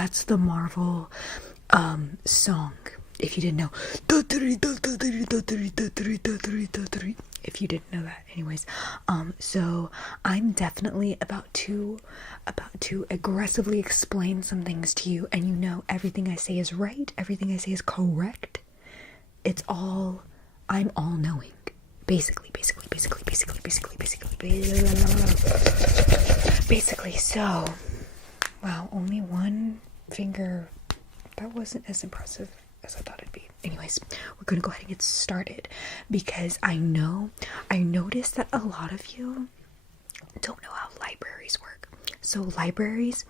That's the Marvel song. If you didn't know. If you didn't know that. Anyways, so I'm definitely about to aggressively explain some things to you, and you know everything I say is right, everything I say is correct. I'm all knowing. Basically, so, wow, only one finger. That wasn't as impressive as I thought it'd be. Anyways, we're gonna go ahead and get started, because I noticed that a lot of you don't know how libraries work. So libraries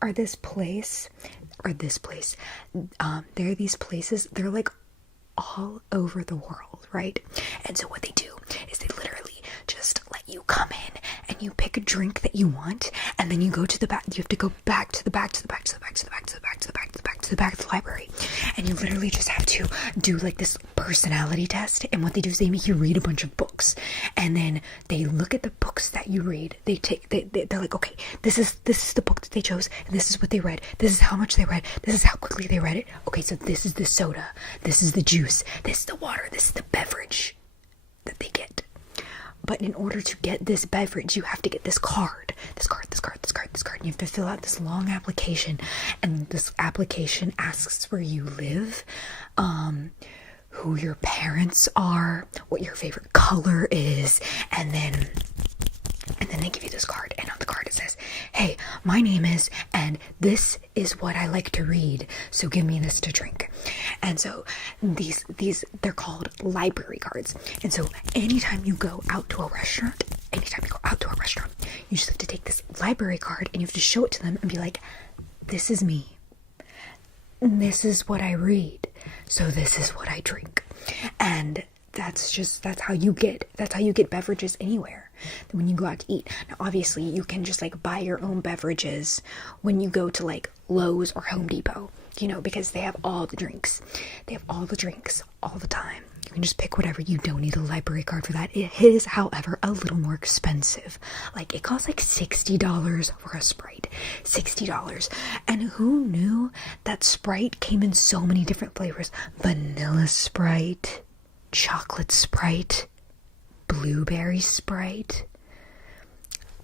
are they're these places, they're like all over the world, right? And so what they do is they literally just let you come in and you pick a drink that you want, and then you go to the back. You have to go back to the back of the library, and you literally just have to do like this personality test. And what they do is they make you read a bunch of books, and then they look at the books that you read. They're like, okay, this is the book that they chose, and this is what they read. This is how much they read. This is how quickly they read it. Okay, so this is the soda. This is the juice. This is the water. This is the beverage that they get. But in order to get this beverage, you have to get this card. And you have to fill out this long application. And this application asks where you live, who your parents are, what your favorite color is, and then they give you this card, and on the card it says, hey, my name is, and this is what I like to read, so give me this to drink. And so these they're called library cards. And so anytime you go out to a restaurant, you just have to take this library card and you have to show it to them and be like, this is me, this is what I read, so this is what I drink. And that's how you get beverages anywhere when you go out to eat. Now obviously you can just like buy your own beverages when you go to like Lowe's or Home Depot, you know, because they have all the drinks all the time. You can just pick whatever. You don't need a library card for that. It is, however, a little more expensive. Like, it costs like $60 for a Sprite. $60. And who knew that Sprite came in so many different flavors? Vanilla Sprite, chocolate Sprite, blueberry Sprite.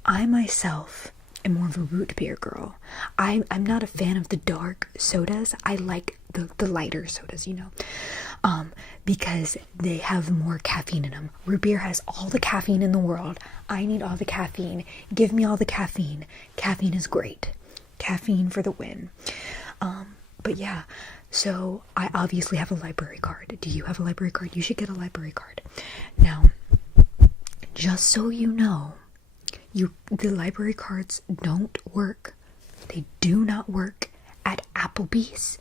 I myself am more of a root beer girl. I'm not a fan of the dark sodas. I like the lighter sodas, you know, because they have more caffeine in them. Root beer has all the caffeine in the world. I need all the caffeine. Give me all the caffeine. Caffeine is great. Caffeine for the win. But yeah, so I obviously have a library card. Do you have a library card? You should get a library card. Now, just so you know, the library cards don't work. They do not work at Applebee's.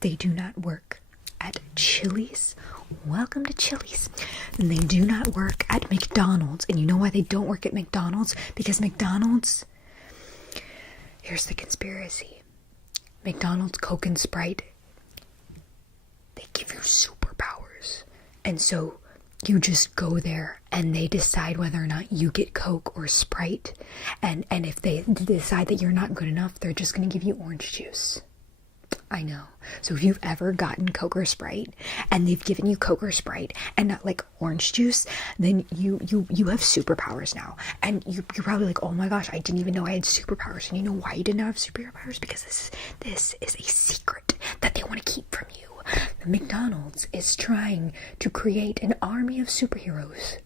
They do not work at Chili's. Welcome to Chili's. And they do not work at McDonald's. And you know why they don't work at McDonald's? Because McDonald's, here's the conspiracy. McDonald's, Coke, and Sprite, they give you superpowers. And so you just go there and they decide whether or not you get Coke or Sprite. And if they decide that you're not good enough, they're just going to give you orange juice. I know. So if you've ever gotten Coke or Sprite and they've given you Coke or Sprite and not like orange juice, then you have superpowers now. And you're probably like, oh my gosh, I didn't even know I had superpowers. And you know why you didn't have superpowers? Because this is a secret that they want to keep from you. McDonald's is trying to create an army of superheroes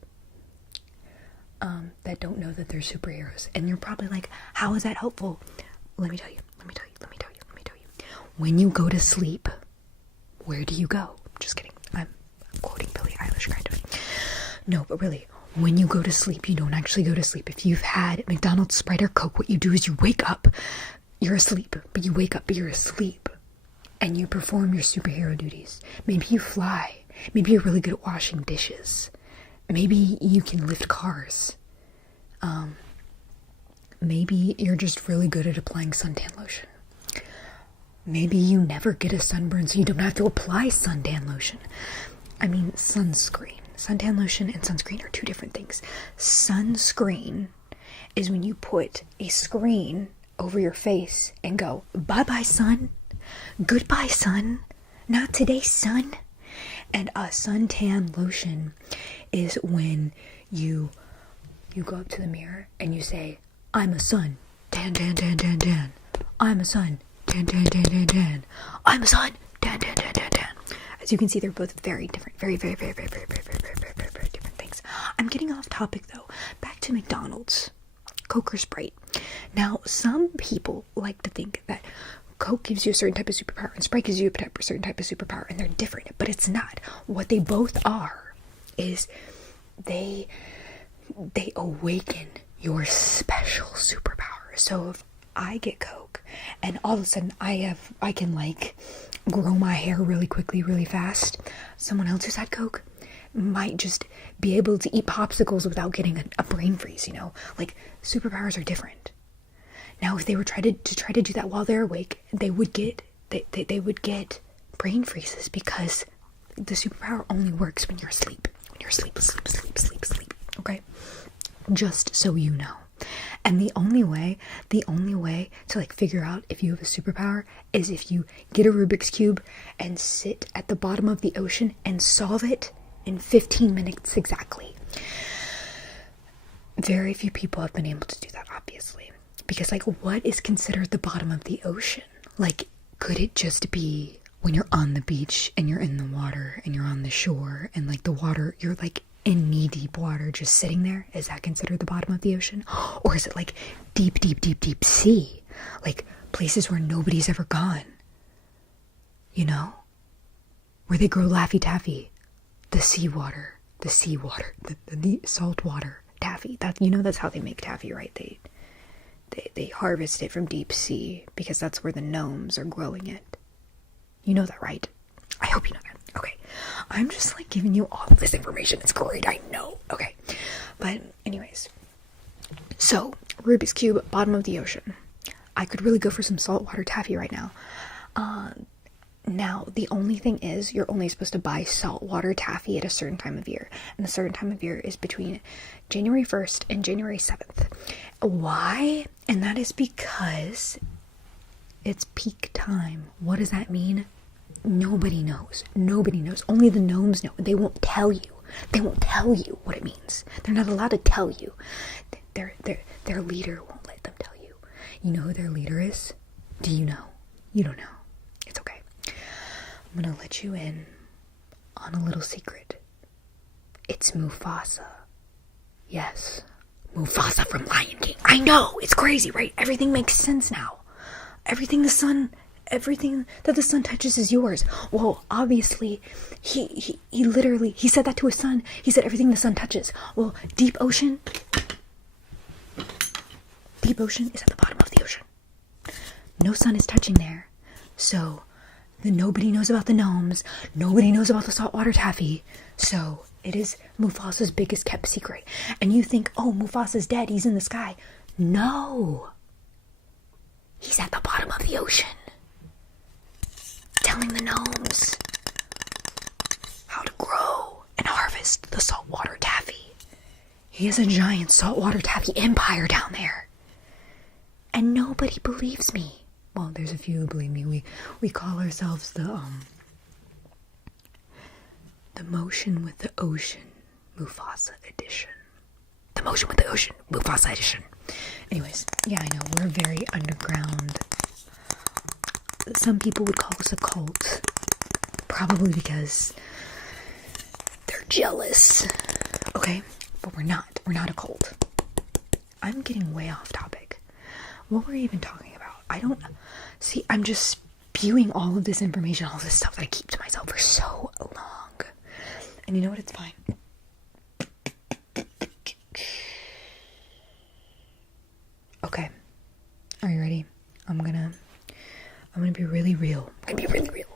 that don't know that they're superheroes. And you're probably like, how is that helpful? Let me tell you. When you go to sleep, where do you go? Just kidding. I'm quoting Billie Eilish kind of. No, but really, when you go to sleep, you don't actually go to sleep. If you've had McDonald's, Sprite, or Coke, what you do is you wake up, you're asleep, but you wake up, but you're asleep. And you perform your superhero duties. Maybe you fly. Maybe you're really good at washing dishes. Maybe you can lift cars. Maybe you're just really good at applying suntan lotion. Maybe you never get a sunburn, so you don't have to apply suntan lotion. I mean, sunscreen. Suntan lotion and sunscreen are two different things. Sunscreen is when you put a screen over your face and go, bye-bye, sun. Goodbye, sun. Not today, sun. And a suntan lotion is when you go up to the mirror and you say, I'm a sun. Dan, dan, dan, dan, dan. I'm a sun. Dan, dan, dan, dan, dan. I'm a sun. Dan, dan, dan, dan, dan. As you can see, they're both very different. Very, very, very, very, very, very, very, very, very, very, very different things. I'm getting off topic, though. Back to McDonald's. Coke or Sprite. Now, some people like to think that Coke gives you a certain type of superpower and Sprite gives you a certain type of superpower, and they're different, but it's not. What they both are is they awaken your special superpower. So if I get Coke and all of a sudden I can like grow my hair really quickly, really fast, someone else who's had Coke might just be able to eat popsicles without getting a brain freeze, you know? Like, superpowers are different. Now, if they were try to do that while they're awake, they would get brain freezes, because the superpower only works when you're asleep. When you're asleep. Okay? Just so you know. And the only way to like figure out if you have a superpower is if you get a Rubik's Cube and sit at the bottom of the ocean and solve it in 15 minutes exactly. Very few people have been able to do that, obviously. Because, like, what is considered the bottom of the ocean? Like, could it just be when you're on the beach and you're in the water and you're on the shore and, like, the water, you're, like, in knee-deep water just sitting there? Is that considered the bottom of the ocean? Or is it, like, deep, deep, deep, deep sea? Like, places where nobody's ever gone. You know? Where they grow Laffy Taffy. The seawater, the salt water taffy. That, you know, that's how they make taffy, right? They harvest it from deep sea because that's where the gnomes are growing it. You know that, right? I hope you know that. Okay. I'm just like giving you all this information. It's great, I know. Okay. But anyways. So, Rubik's Cube, bottom of the ocean. I could really go for some saltwater taffy right now. Now, the only thing is, you're only supposed to buy saltwater taffy at a certain time of year. And the certain time of year is between January 1st and January 7th. Why? And that is because it's peak time. What does that mean? Nobody knows. Nobody knows. Only the gnomes know. They won't tell you. They won't tell you what it means. They're not allowed to tell you. Their leader won't let them tell you. You know who their leader is? Do you know? You don't know. It's okay. I'm gonna let you in on a little secret. It's Mufasa. Yes, Mufasa from Lion King. I know, it's crazy, right? Everything makes sense now. Everything that the sun touches is yours. Well, obviously, he literally said that to his son. He said everything the sun touches. Well, deep ocean is at the bottom of the ocean. No sun is touching there. So, nobody knows about the gnomes. Nobody knows about the saltwater taffy. So, it is Mufasa's biggest kept secret. And you think, oh, Mufasa's dead. He's in the sky. No. He's at the bottom of the ocean. Telling the gnomes how to grow and harvest the saltwater taffy. He has a giant saltwater taffy empire down there. And nobody believes me. Well, there's a few who believe me. We call ourselves the Motion with the Ocean Mufasa edition. The Motion with the Ocean Mufasa edition. Anyways, yeah, I know, we're very underground. Some people would call us a cult. Probably because they're jealous. Okay? But we're not. We're not a cult. I'm getting way off topic. What were we even talking about? I don't see. I'm just spewing all of this information, all this stuff that I keep to myself for so long. And you know what? It's fine. Okay. Are you ready? I'm gonna be really real. I'm gonna be really real.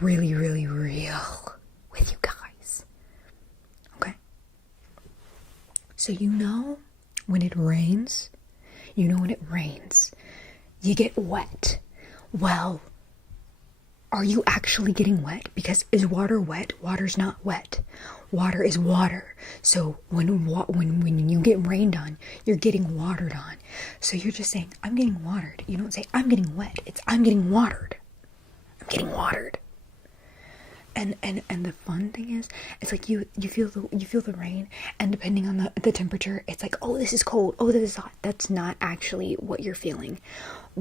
Really real with you guys. Okay? So you know when it rains, you get wet. Well, are you actually getting wet? Because is water wet? Water's not wet. Water is water. So when you get rained on, you're getting watered on. So you're just saying, I'm getting watered. You don't say, I'm getting wet. It's, I'm getting watered. I'm getting watered. And the fun thing is, it's like you feel the rain, and depending on the temperature, it's like, oh, this is cold, oh, this is hot. That's not actually what you're feeling.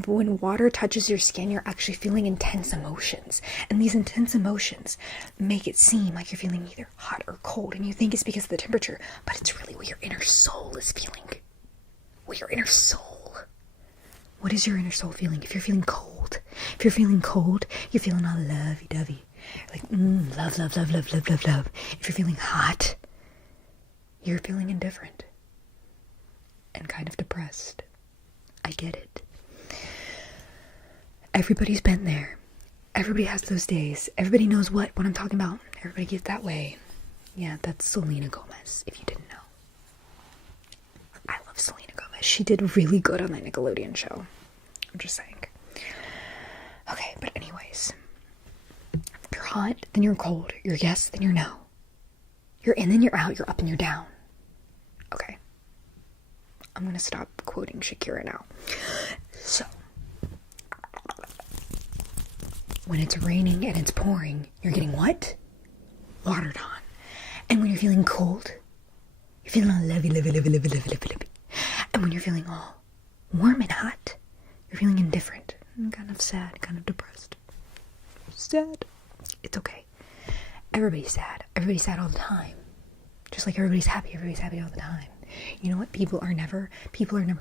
When water touches your skin, you're actually feeling intense emotions, and these intense emotions make it seem like you're feeling either hot or cold, and you think it's because of the temperature, but it's really what your inner soul is feeling. What your inner soul. What is your inner soul feeling? If you're feeling cold, you're feeling all lovey-dovey. Like, love, love, love, love, love, love, love. If you're feeling hot, you're feeling indifferent and kind of depressed. I get it. Everybody's been there. Everybody has those days. Everybody knows what I'm talking about. Everybody gets that way. Yeah, that's Selena Gomez, if you didn't know. I love Selena Gomez. She did really good on that Nickelodeon show. I'm just saying. Okay, but anyways. You're hot, then you're cold. You're yes, then you're no. You're in, then you're out. You're up, and you're down. Okay. I'm gonna stop quoting Shakira now. So, when it's raining and it's pouring, you're getting what? Watered on. And when you're feeling cold, you're feeling all lovey. And when you're feeling all warm and hot, you're feeling indifferent and kind of sad, kind of depressed. Sad. It's okay. Everybody's sad. Everybody's sad all the time. Just like everybody's happy all the time. You know what? People are never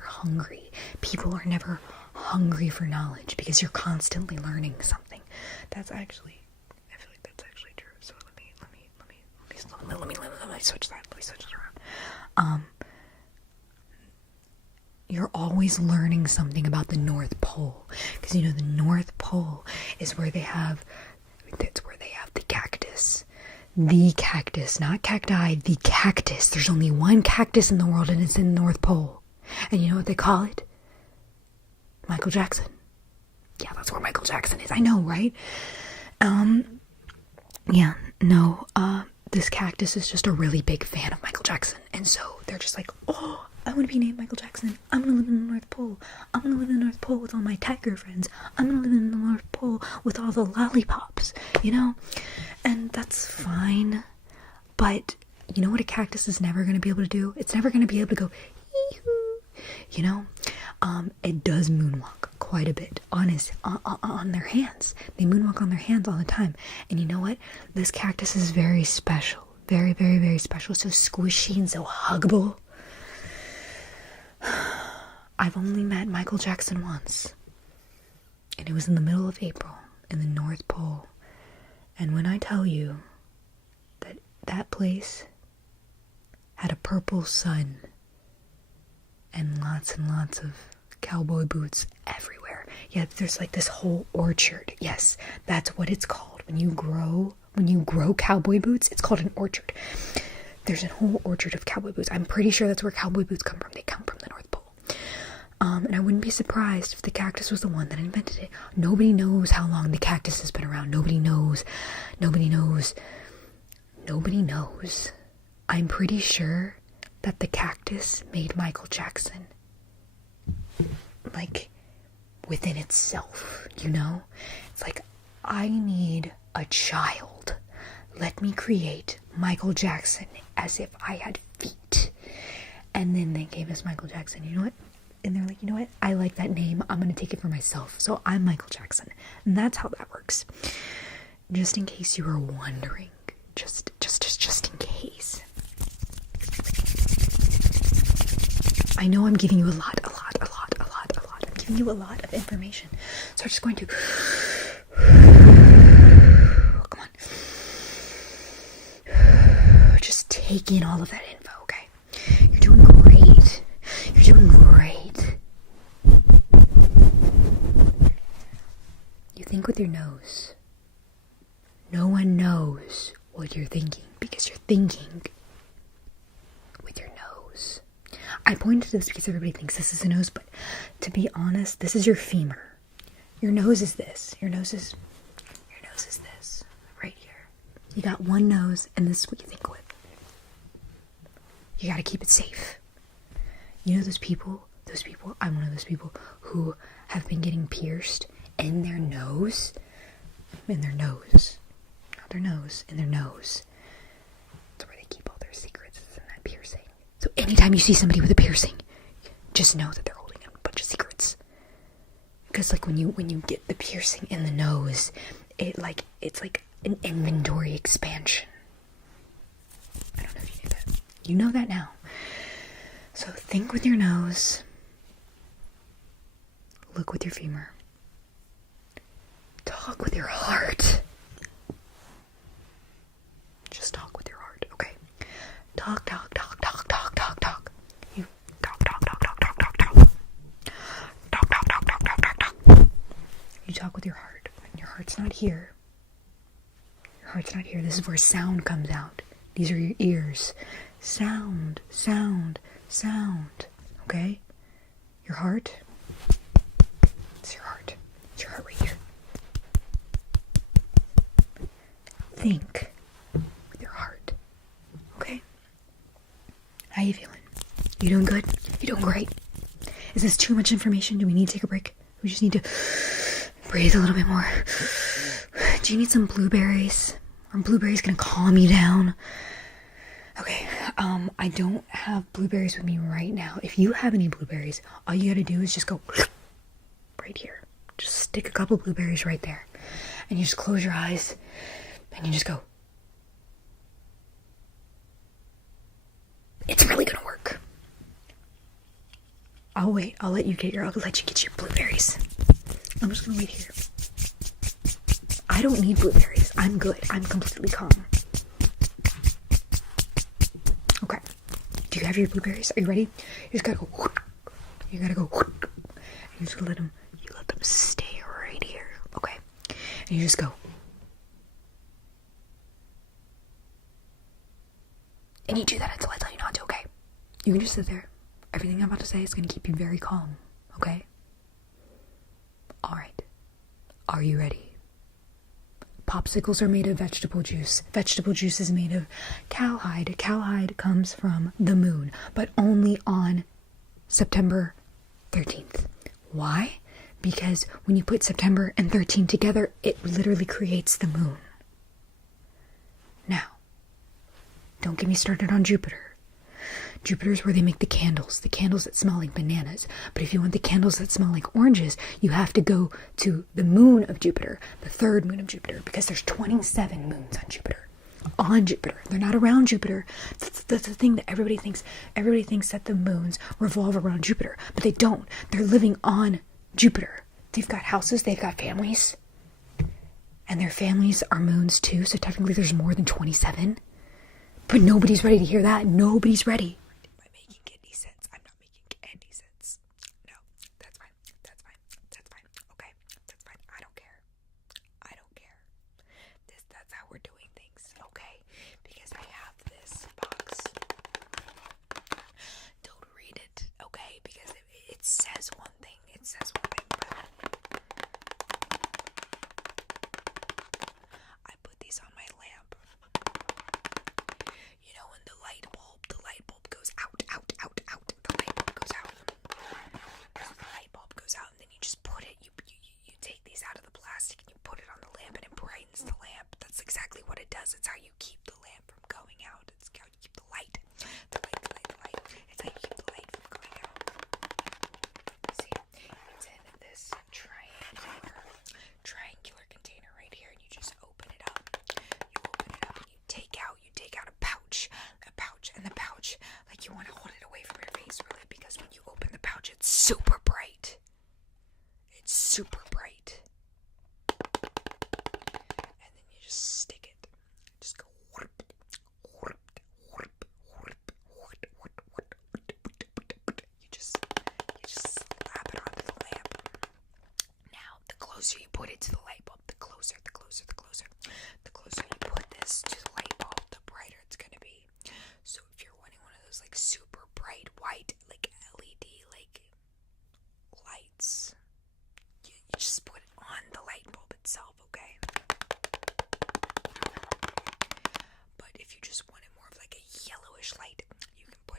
hungry. People are never hungry for knowledge because you're constantly learning something. I feel like that's actually true. So let me switch that. Let me switch it around. You're always learning something about the North Pole. Because you know the North Pole is where they have the cactus. The cactus, not cacti, the cactus. There's only one cactus in the world, and it's in the North Pole. And you know what they call it? Michael Jackson. Yeah, that's where Michael Jackson is. I know, right? This cactus is just a really big fan of Michael Jackson. And so they're just like, oh, I want to be named Michael Jackson. I'm going to live in the North Pole. I'm going to live in the North Pole with all my tiger friends. I'm going to live in the North Pole with all the lollipops, you know? And that's fine. But you know what a cactus is never going to be able to do? It's never going to be able to go, ee-hoo, you know? It does moonwalk quite a bit on their hands. They moonwalk on their hands all the time. And you know what? This cactus is very special. Very, very, very special. So squishy and so huggable. I've only met Michael Jackson once. And it was in the middle of April in the North Pole. And when I tell you that that place had a purple sun and lots of cowboy boots everywhere. Yeah, there's like this whole orchard. Yes, that's what it's called. When you grow cowboy boots, it's called an orchard. There's a whole orchard of cowboy boots. I'm pretty sure that's where cowboy boots come from. They come from the North Pole. And I wouldn't be surprised if the cactus was the one that invented it. Nobody knows how long the cactus has been around. Nobody knows. I'm pretty sure that the cactus made Michael Jackson, like, within itself, you know? It's like, I need a child. Let me create Michael Jackson as if I had feet. And then they gave us Michael Jackson. You know what? And they're like, you know what? I like that name. I'm going to take it for myself. So I'm Michael Jackson. And that's how that works. Just in case you were wondering. Just in case. I know I'm giving you a lot. I'm giving you a lot of information. So I'm just going to... Come on. Just take in all of that info, okay? You're doing great. You think with your nose. No one knows what you're thinking because you're thinking with your nose. I pointed to this because everybody thinks this is a nose, but to be honest, this is your femur. Your nose is this. Your nose is this right here. You got one nose, and this is what you think with. You gotta keep it safe. You know those people, I'm one of those people who have been getting pierced in their nose. In their nose. Not their nose, in their nose. That's where they keep all their secrets, is in that piercing. So anytime you see somebody with a piercing, just know that they're holding a bunch of secrets. Because like when you get the piercing in the nose, it's like an inventory expansion. I don't know if you knew that. You know that now. So think with your nose. Look with your femur. Talk with your heart. Just talk with your heart, okay? Talk. You talk. You talk with your heart. When your heart's not here. Your heart's not here. This is where sound comes out. These are your ears. Sound. Okay? Your heart. It's your heart. It's your heart right here. Think with your heart. Okay? How you feeling? You doing good? You doing great? Is this too much information? Do we need to take a break? We just need to breathe a little bit more. Do you need some blueberries? Are blueberries gonna calm you down? Okay, I don't have blueberries with me right now. If you have any blueberries, all you gotta do is just go right here. Just stick a couple blueberries right there. And you just close your eyes and you just go. It's really gonna work. I'll wait. I'll let you get your blueberries. I'm just gonna wait here. I don't need blueberries. I'm good. I'm completely calm. Okay. Do you have your blueberries? Are you ready? You just gotta go. You gotta go. You just let them stay right here. Okay. And you just go. And you do that until I tell you not to, okay? You can just sit there. Everything I'm about to say is gonna keep you very calm, okay? Alright. Are you ready? Popsicles are made of vegetable juice. Vegetable juice is made of cowhide. Cowhide comes from the moon, but only on September 13th. Why? Because when you put September and 13 together, it literally creates the moon. Now, don't get me started on Jupiter. Jupiter's where they make the candles that smell like bananas. But if you want the candles that smell like oranges, you have to go to the moon of Jupiter, the third moon of Jupiter, because there's 27 moons on Jupiter. On Jupiter. They're not around Jupiter. That's the thing that everybody thinks. Everybody thinks that the moons revolve around Jupiter, but they don't. They're living on Jupiter. They've got houses, they've got families, and their families are moons too, so technically there's more than 27. But nobody's ready to hear that. Nobody's ready. Am I making any sense? I'm not making any sense. No, that's fine. That's fine. That's fine. Okay, that's fine. I don't care. I don't care. That's how we're doing things, okay? Because I have this box. Don't read it, okay? Because it says one thing. It says one thing. I put these on my lamp. You know when the light bulb goes out. The light bulb goes out. The light bulb goes out, and then you just put it, you take these out of the plastic and you put it on the lamp and it brightens the lamp. That's exactly what it does. It's how you keep the lamp from going out. It's how you keep the light. The light. It's how you keep the light from going out. See, it's in this triangular container right here, and you just open it up. You open it up and you take out a pouch. And the pouch, like, you want to hold it away from your face really, because when you open the pouch, it's super bright. It's super bright. And then you just stick it. Just go whoop. You just slap it onto the lamp. Now, the closer you put it to the light bulb, the closer you put this to the light bulb, the brighter it's gonna be. So if you're wanting one of those like super bright white like LED like lights, you just put it on the light bulb itself, okay? But if you just wanted more of like a yellowish light, you can put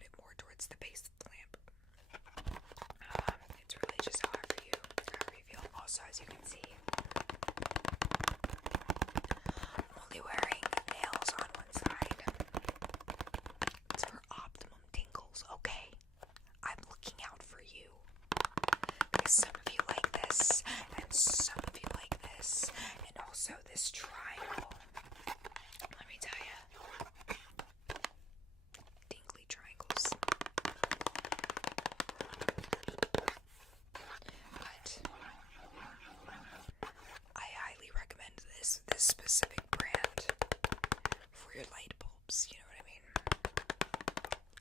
bulbs, you know what I mean?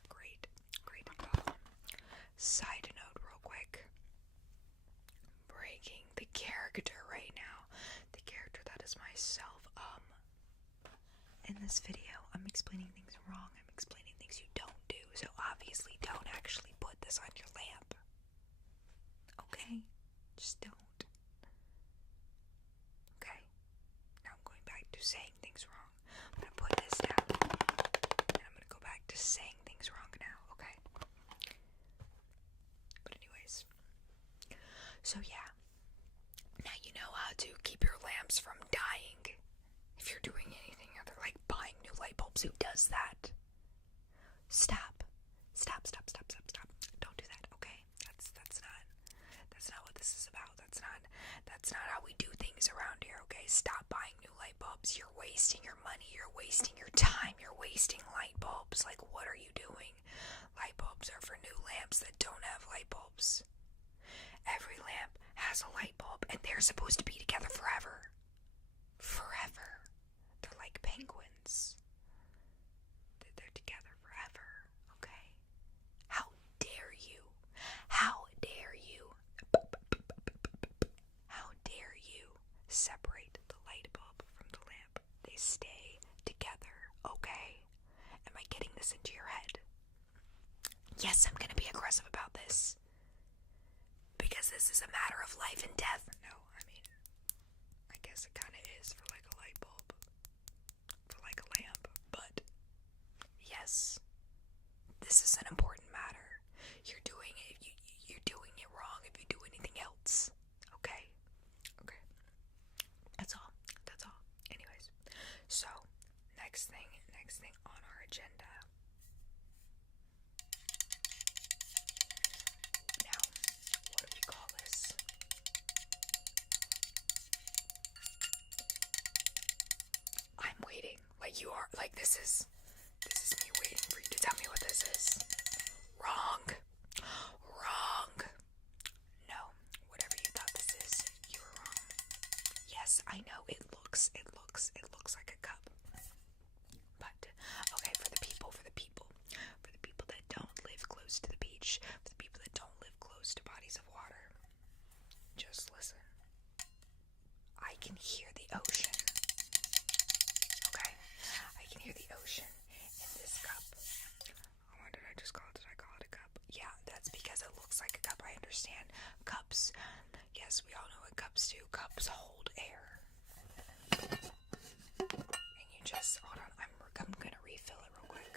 Great. Side note real quick. Breaking the character right now. The character that is myself. In this video, I'm explaining things wrong. I'm explaining things you don't do. So obviously don't actually put this on your lamp. Okay? Just don't. Okay? Now I'm going back to saying things wrong. I'm gonna put this down. And I'm gonna go back to saying things wrong now, okay? But anyways. So yeah. Now you know how to keep your lamps from dying. If you're doing anything other like buying new light bulbs, who does that? Stop. Don't do that, okay? That's not what this is about. That's not how we do things around here, okay? Stop buying new light bulbs. You're wasting your money, you're wasting your time, you're wasting light bulbs. Like, what are you doing? Light bulbs are for new lamps that don't have light bulbs. Every lamp has a light bulb, and they're supposed to be together forever. They're like penguins. They're together forever, okay? How dare you? How dare you separate the light bulb from the lamp? They stay together, okay? Am I getting this into your head? Yes, I'm gonna be aggressive about this. Because this is a matter of life and death. No, I mean, I guess it kind of is for like a light bulb. For like a lamp. But, yes, this is an important matter. You're doing it wrong if you do anything else. Okay? That's all. Anyways, so, next thing on our agenda. Now, what do we call this? I'm waiting. Like you are. Like this is me waiting for you to tell me what this is. Wrong. No. Whatever you thought this is, you were wrong. Yes, I know. It looks like a cup. But okay, for the people that don't live close to the beach, for the people that don't live close to bodies of water, just listen. I can hear the ocean. Okay? I can hear the ocean in this cup. What did I just call it? Did I call it a cup? Yeah, that's because it looks like a cup. I understand. Cups. Yes, we all know what cups do. Cups hold air. And you just, hold on, I'm gonna refill it real quick.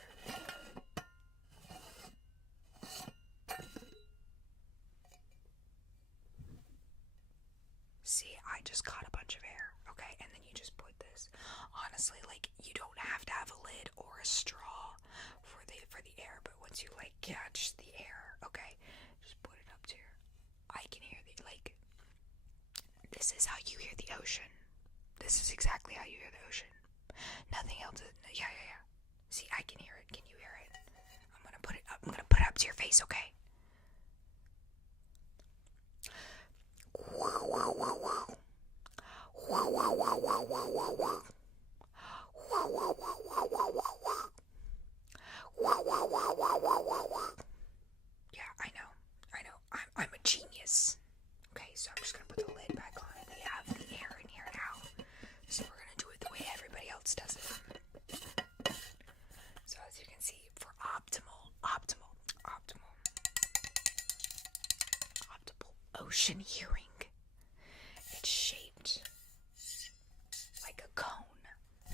See, I just caught a bunch of air, okay? And then you just put this. Honestly, like, you don't have to have a lid or a straw for the air, but once you, like, catch the air, okay, just put it up to your, I can hear the, like, this is how you hear the ocean. This is exactly how you hear the ocean. Nothing else. Yeah. See, I can hear it. Can you hear it? I'm gonna put it up to your face, okay? Yeah, I know. I'm a genius. Okay, so I'm just gonna put the lid back on, and we have the air in here now. So we're gonna do it the way everybody else does it. So as you can see, for optimal ocean hearing, it's shaped like a cone,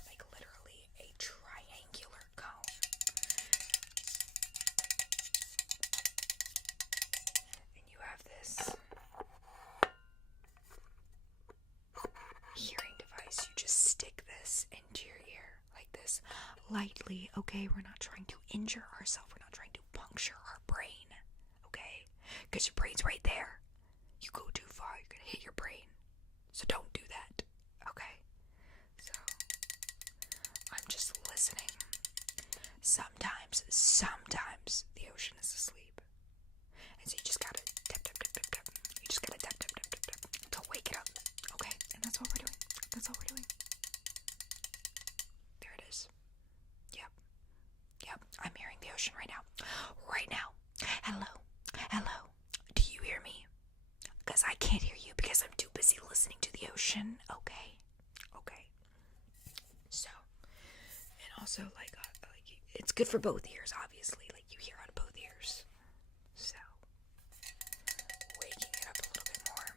like literally a triangular cone. And you have this hearing device. You just stick this into your ear like this, lightly, okay? We're not trying to injure ourselves. We're not trying to puncture our brain, okay? Because your brain's right there. You go too far, you're gonna hit your brain. So don't do that, okay? So, I'm just listening. Sometimes the ocean is asleep. And so you just gotta tap. You just gotta tap to wake it up, okay? And that's what we're doing. There it is. Yep. I'm hearing the ocean right now. Right now. Hello. Hello. Do you hear me? Because I can't hear you because I'm too busy listening to the ocean. Okay. So, and also like it's good for both ears, obviously. Like you hear out of both ears. So, waking it up a little bit more.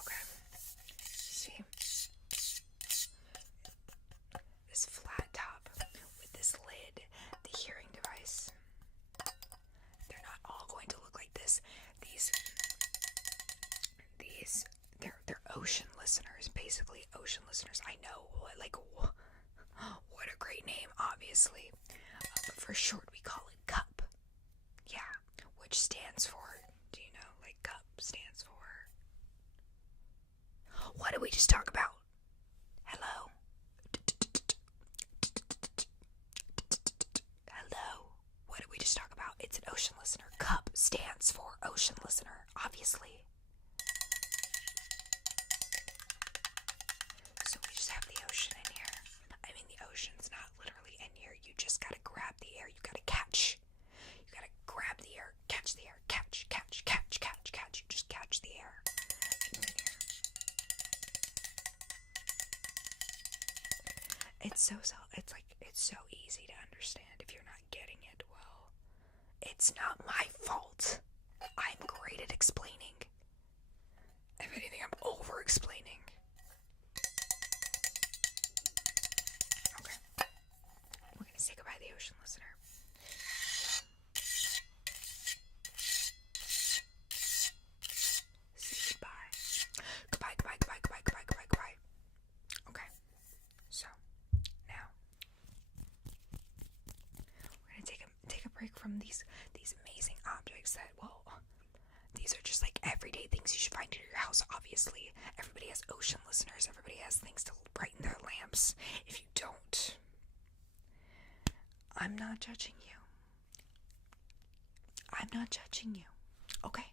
Okay. See? This flat top with this lid, the hearing device. They're not all going to look like this. They're ocean listeners, basically ocean listeners. I know, like, what a great name, obviously. But for short, we call it CUP. Yeah, which stands for, do you know, like CUP stands for? What did we just talk about? Hello? Hello? What did we just talk about? It's an ocean listener. CUP stands for ocean listener, obviously. So we just have the ocean in here. I mean, the ocean's not literally in here. You just gotta grab the air. You gotta catch. You gotta grab the air, catch the air, catch. You just catch the air. It's so easy to understand if you're not getting it well. It's not my fault. I'm great at explaining. If anything, I'm over explaining. Okay. We're gonna say goodbye to the ocean listener. Say goodbye. Goodbye. Okay. So now we're gonna take a break from these amazing objects that, well, these are just like everyday things you should find in your house. Obviously, everybody has ocean listeners. Everybody has things to brighten their lamps. If you don't, I'm not judging you. Okay.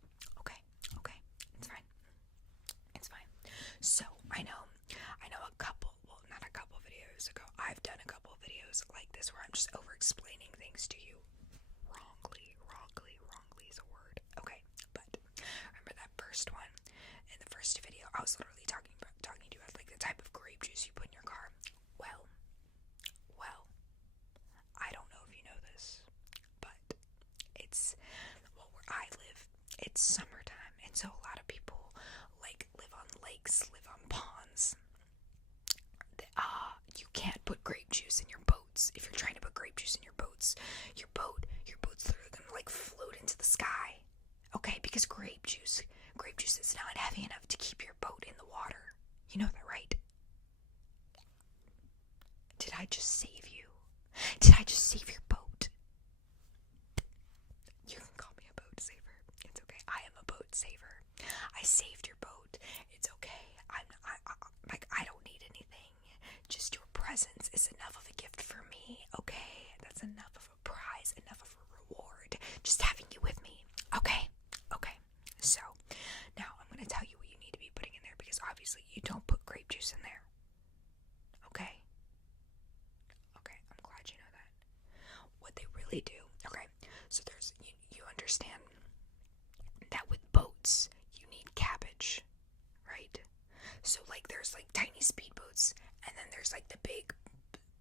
So I know not a couple videos ago, I've done a couple videos like this where I'm just over explaining things to you. Wrongly is a word. Okay, but remember that first one? In the first video, I was literally talking to you about like the type of grape juice you put in your car. Well, I don't know if you know this, but where I live, it's summertime, and so a lot of people like live on lakes, live on ponds. You can't put grape juice in your boats. If you're trying to put grape juice in your boats, your boat's literally gonna like float into the sky. Okay, because grape juice is not heavy enough to keep your boat in the water. You know that, right? Did I just save you? Did I just save your boat? You can call me a boat saver. It's okay. I am a boat saver. I saved your boat. It's okay. I don't need anything. Just your presence is enough of a gift for me. Okay, that's enough of a prize, enough of a reward. Just having you with me. Okay. So now I'm gonna tell you what you need to be putting in there, because obviously you don't put grape juice in there. Okay, I'm glad you know that. What they really do. Okay, so there's you understand that with boats you need cabbage, right? So like there's like tiny speedboats, and then there's like the big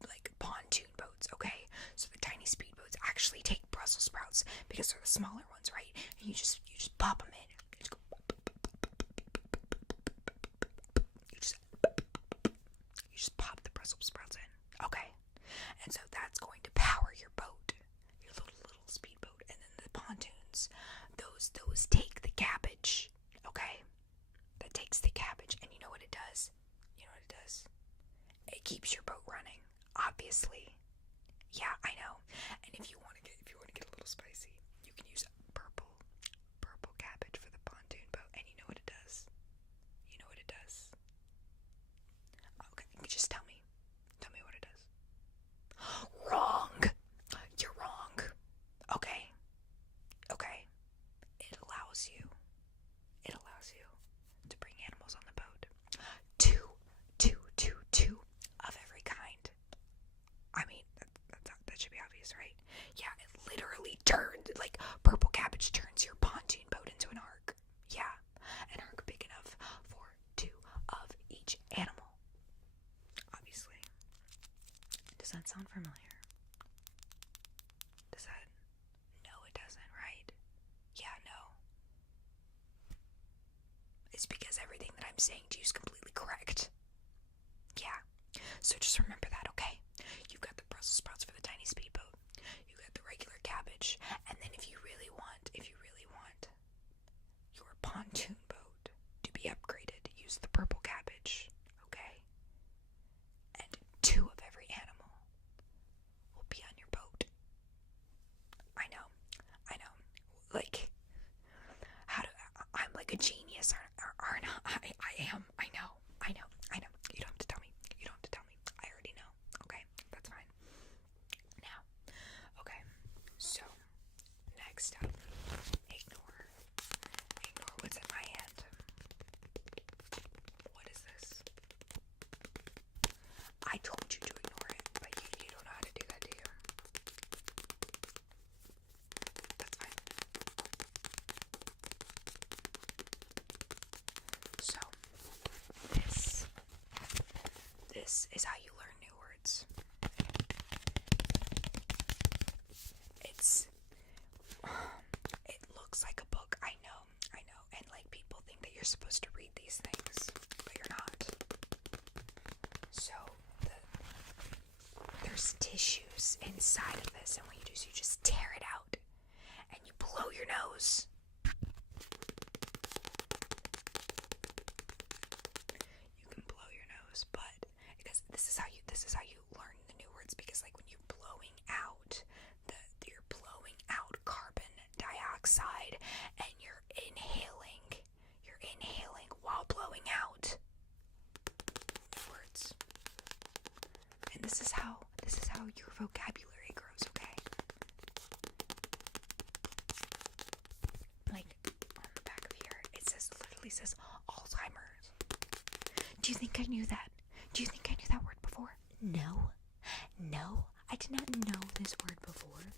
like pontoon boats. Okay, so the tiny speedboats actually take Brussels sprouts because they're the smaller ones, right? And you just pop them in. You just pop the Brussels sprouts in. Okay, and so that's going to power your boat, your little speedboat. And then the pontoons, those take the cabbage. Okay, that takes the cabbage, and you know what it does? It keeps your boat running, obviously. Yeah, I know. And if you want to get a little spicy, you can use purple cabbage for the pontoon boat. And you know what it does? Okay, just tell me what it does. Wrong. You're wrong. Okay. It allows you to bring animals on the boat. Two of sound familiar? Does that? No, it doesn't, right? Yeah, no. It's because everything that I'm saying to you is completely correct. Yeah. So just remember that, okay? You've got the Brussels sprouts for the tiny speedboat. You got the regular cabbage, and then if you really want your pontoon boat to be upgraded, use the purple cabbage, okay? And 2 of every animal will be on your boat. I know. Like, I'm like a genius, aren't I? I am. I know. You don't have to tell me. I already know. Okay, that's fine. Now, okay, so next up, ignore what's in my hand. What is this? I told you to ignore it, but you don't know how to do that, do you? That's fine. So, this is how you learn new words. It looks like a book, I know, and like people think that you're supposed to read these things, but you're not. So, there's tissues inside of this, and what you do is you just tear it out, and you blow your nose. You can blow your nose, but because this is how you learn the new words, because like when you're blowing out carbon dioxide and you're inhaling while blowing out words. And this is how your vocabulary grows, okay? Like on the back of here, it literally says Alzheimer's. Do you think I knew that? Do you think I knew that word before? No, I did not know this word before.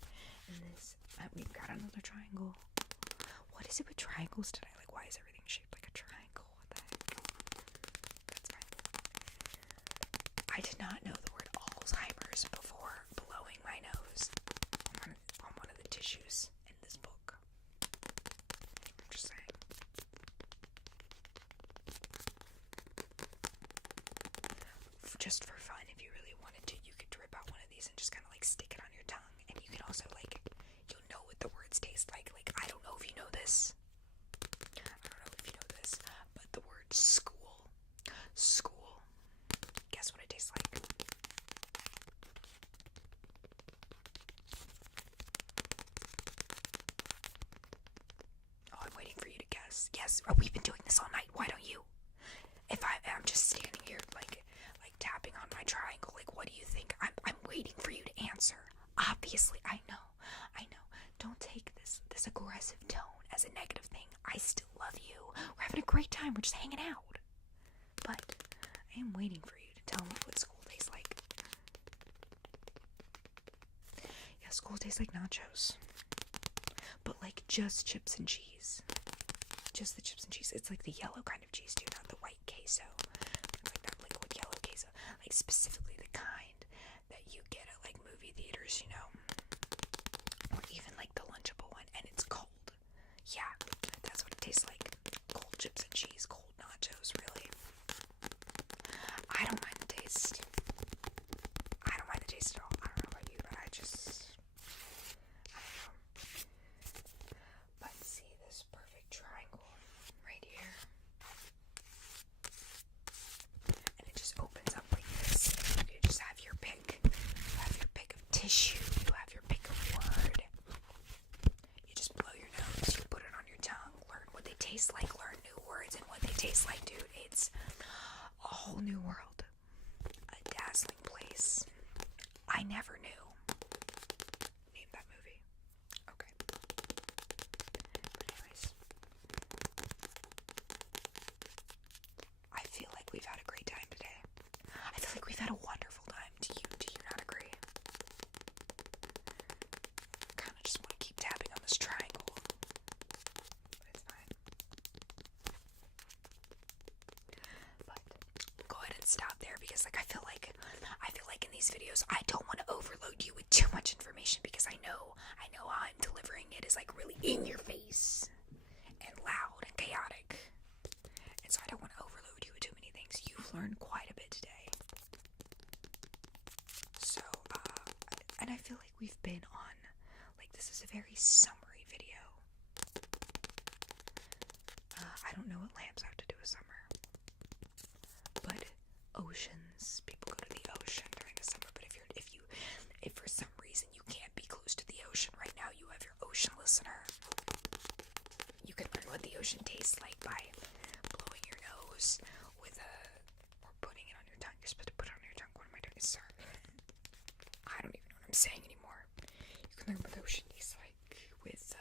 And this, we've got another triangle. What is it with triangles today? Like, why is everything shaped like a triangle? What the heck? That's fine. I did not know the word Alzheimer's before blowing my nose on one of the tissues in this book. I'm just saying. Just for fun, if you really wanted to, you could rip out one of these and just kind of like stick it on your tongue. And you can also like, you'll know what the words taste like. Like, I don't know if you know this. But the word school. Guess what it tastes like? Oh, I'm waiting for you to guess. Yes, we've been doing this all night. Why don't you? If I'm just standing here like tapping on my triangle, like what do you think? I'm waiting for you to answer. Obviously, I know. Don't take this aggressive tone as a negative thing. I still love you. We're having a great time. We're just hanging out. But I am waiting for you to tell me what school tastes like. Yeah, school tastes like nachos. But like just chips and cheese. Just the chips and cheese. It's like the yellow kind of cheese too, not the white queso. It's like that liquid yellow queso. Like specifically the kind that you get at like movie theaters, you know. Or even like the Lunchable one, and it's cold. Yeah, that's what it tastes like. Cold chips and cheese, cold nachos, really. I don't mind the taste. I don't mind the taste at all. I don't know about you, but I don't know. But see this perfect triangle right here? And it just opens up like this. You just have your pick. You have your pick of tissue. You have your pick of word. You just blow your nose. You put it on your tongue. Learn what they taste like. Learn new words and what they taste like, dude. It's a whole new world. A dazzling place. I never knew. Name that movie. Okay. But anyways. I feel like we've had a great time today. I feel like we've had a wonderful time. Do you not agree? I kind of just want to keep tapping on this triangle. But it's fine. But go ahead and stop there because like I feel like in these these videos, I don't want to overload you with too much information, because I know how I'm delivering it is like really in your face and loud and chaotic. And so I don't want to overload you with too many things. You've learned quite a bit today. So, and I feel like we've been on, like, this is a very summary video. I don't know what lamps have to do with summer, but oceans, people go to the ocean during the summer. But if for some reason you can't be close to the ocean right now, you have your ocean listener. You can learn what the ocean tastes like by blowing your nose with or putting it on your tongue. You're supposed to put it on your tongue. What am I doing? Sorry. I don't even know what I'm saying anymore. You can learn what the ocean tastes like with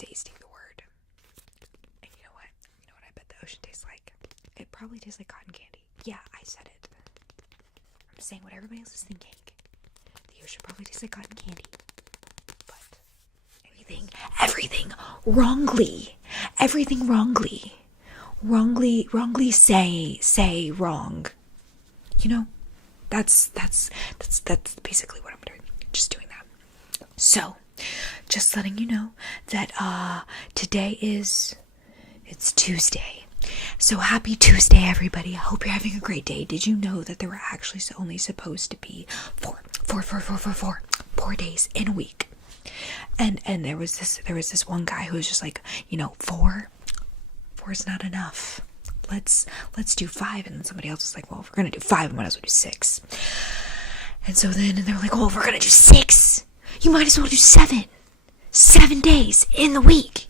tasting the word. And you know what? You know what I bet the ocean tastes like? It probably tastes like cotton candy. Yeah, I said it. I'm saying what everybody else is thinking. The ocean probably tastes like cotton candy. But everything wrongly. Everything wrongly. Wrongly say wrong. You know? That's basically what I'm doing. Just doing that. So, just letting you know that today it's Tuesday. So happy Tuesday, everybody. I hope you're having a great day. Did you know that there were actually only supposed to be 4 days in a week? And there was this one guy who was just like, 4 is not enough. Let's do 5. And then somebody else was like, well, if we're gonna do 5, we might as well do 6. And so then they were like, oh, if we're gonna do 6, you might as well do 7. 7 days in the week,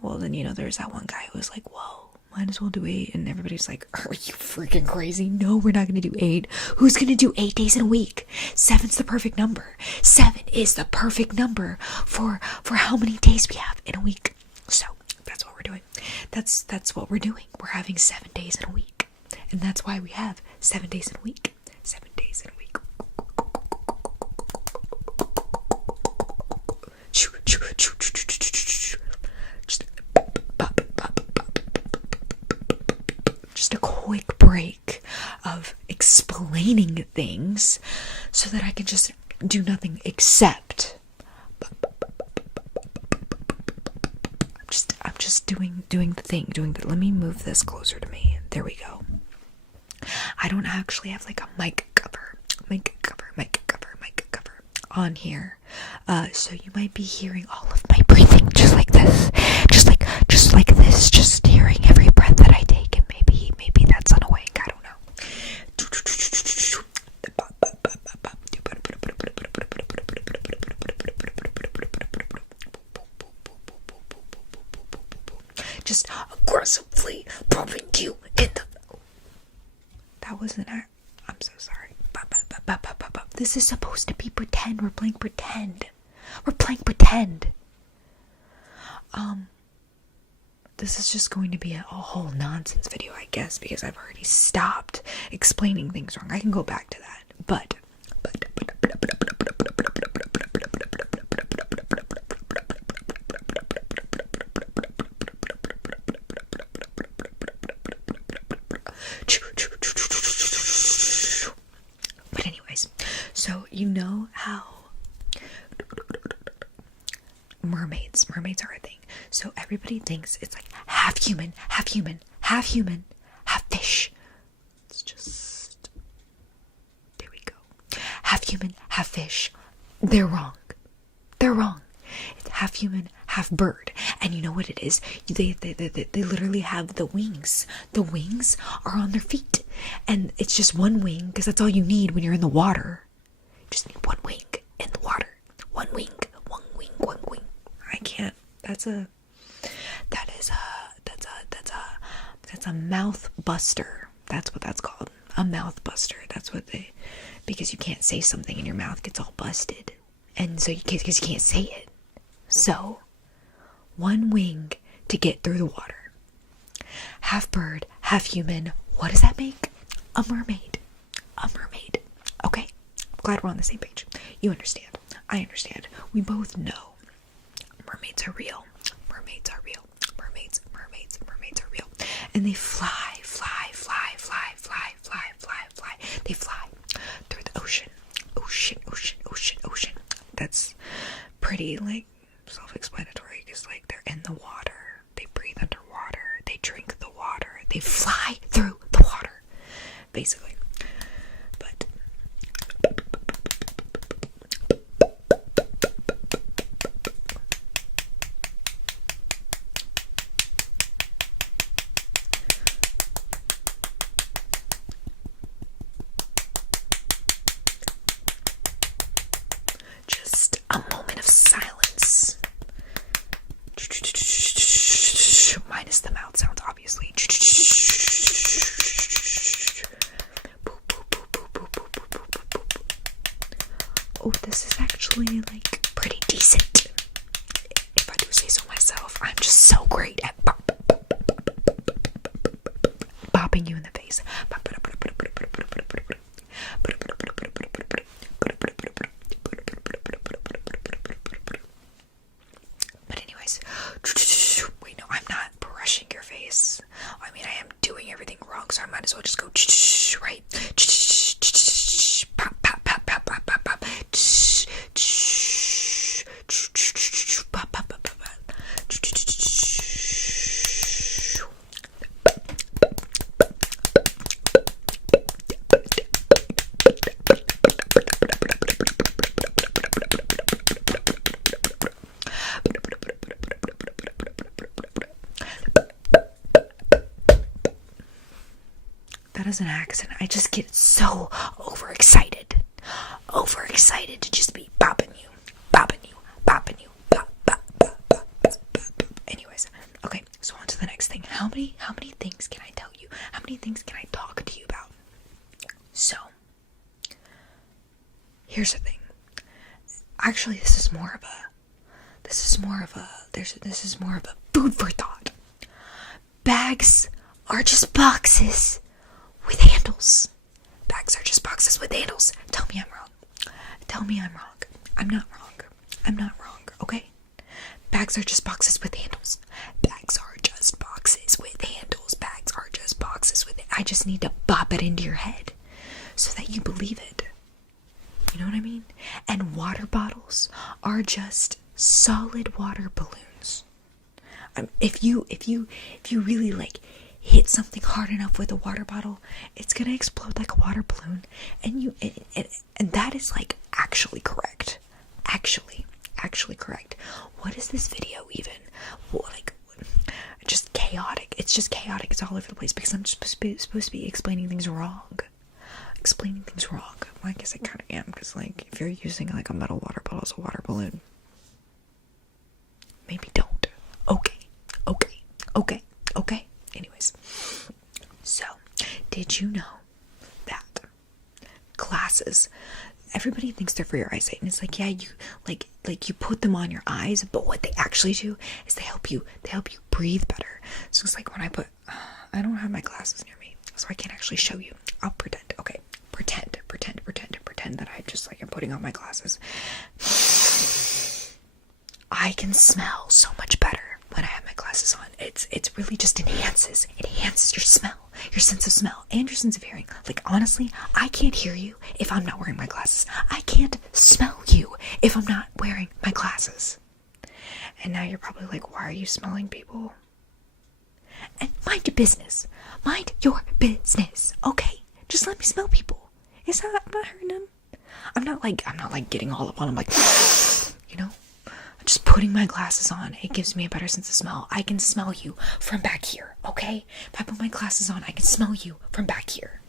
well, then, there's that one guy who was like, whoa, might as well do 8. And everybody's like, are you freaking crazy? No, we're not going to do 8. Who's going to do 8 days in a week? 7's the perfect number. 7 is the perfect number for how many days we have in a week. So that's what we're doing. That's what we're doing. We're having 7 days in a week. And that's why we have 7 days in a week. 7 days in a week. Just a quick break of explaining things so that I can just do nothing except I'm just doing the thing, let me move this closer to me. There we go. I don't actually have like a mic cover on here, so you might be hearing all of my breathing just like this, just hearing every breath that I take, and maybe that's annoying. I don't know. Just aggressively pumping you in the. That wasn't it. I'm so sorry. This is supposed to be pretend. We're playing pretend. This is just going to be a whole nonsense video, I guess, because I've already stopped explaining things wrong. I can go back to that. But anyways, so you know how mermaids are a thing. So everybody thinks it's like half human, half fish. It's just, there we go. Half human, half fish. They're wrong. It's half human, half bird. And you know what it is? They literally have the wings. The wings are on their feet. And it's just one wing, because that's all you need when you're in the water. You just need one wing in the water. One wing. I can't. That's a mouth buster. That's what that's called. A mouth buster. That's what because you can't say something and your mouth gets all busted. And so because you can't say it. So, one wing to get through the water. Half bird, half human. What does that make? A mermaid. Okay? I'm glad we're on the same page. You understand. I understand. We both know mermaids are real. Mermaids are real. Mermaids are real. And they fly pretty, like, self-explanatory, because, like, they're in the water, they breathe underwater, they drink the water, they fly through the water, basically. But just a moment of silence. Minus the mouth sounds, obviously. Oh, this is actually, like, pretty decent, if I do say so myself. I'm just so great at bopping you in the face. But anyways, wait, no, I'm not brushing your face. I mean, I am doing everything wrong, so I might as well just go right. Pop, pop, pop, pop, pop, pop, pop. Pop, pop, pop, pop, pop. That is an accent. I just get so overexcited to just be bopping you, bopping you, bopping you, bop, bop, bop, bop, bop, bop. Anyways, okay, so on to the next thing. How many things can I tell you? How many things can I talk to you about? So, here's the thing. Actually, this is more of a food for thought. Bags are just boxes with handles. Bags are just boxes with handles. Tell me I'm wrong. Tell me I'm wrong. I'm not wrong. I'm not wrong, okay? Bags are just boxes with handles. Bags are just boxes with handles. Bags are just boxes with it. I just need to bop it into your head so that you believe it. You know what I mean? And water bottles are just solid water balloons. If you really, like, hit something hard enough with a water bottle, it's gonna explode like a water balloon, and that is, like, actually correct. Actually correct. What is this video even? Well, like, just chaotic. It's just chaotic. It's all over the place because I'm just supposed to be explaining things wrong. Well, I guess I kind of am, because, like, if you're using, like, a metal water bottle as a water balloon, maybe don't. Okay. Anyways, so did you know that classes, everybody thinks they're for your eyesight, and it's like, yeah, you like you put them on your eyes, but what they actually do is they help you breathe better. So it's like when I don't have my glasses near me, so I can't actually show you. I'll pretend. Okay, pretend that I just, like, am putting on my glasses. I can smell so much better when I have my glasses on. It's really just enhances your smell, your sense of smell, and your sense of hearing. Like, honestly, I can't hear you if I'm not wearing my glasses. I can't smell you if I'm not wearing my glasses. And now you're probably like, why are you smelling people? And mind your business. Mind your business. Okay? Just let me smell people. I'm not hurting them. I'm not like getting all up on them, like, you know? Just putting my glasses on, it gives me a better sense of smell. I can smell you from back here, okay? If I put my glasses on, I can smell you from back here.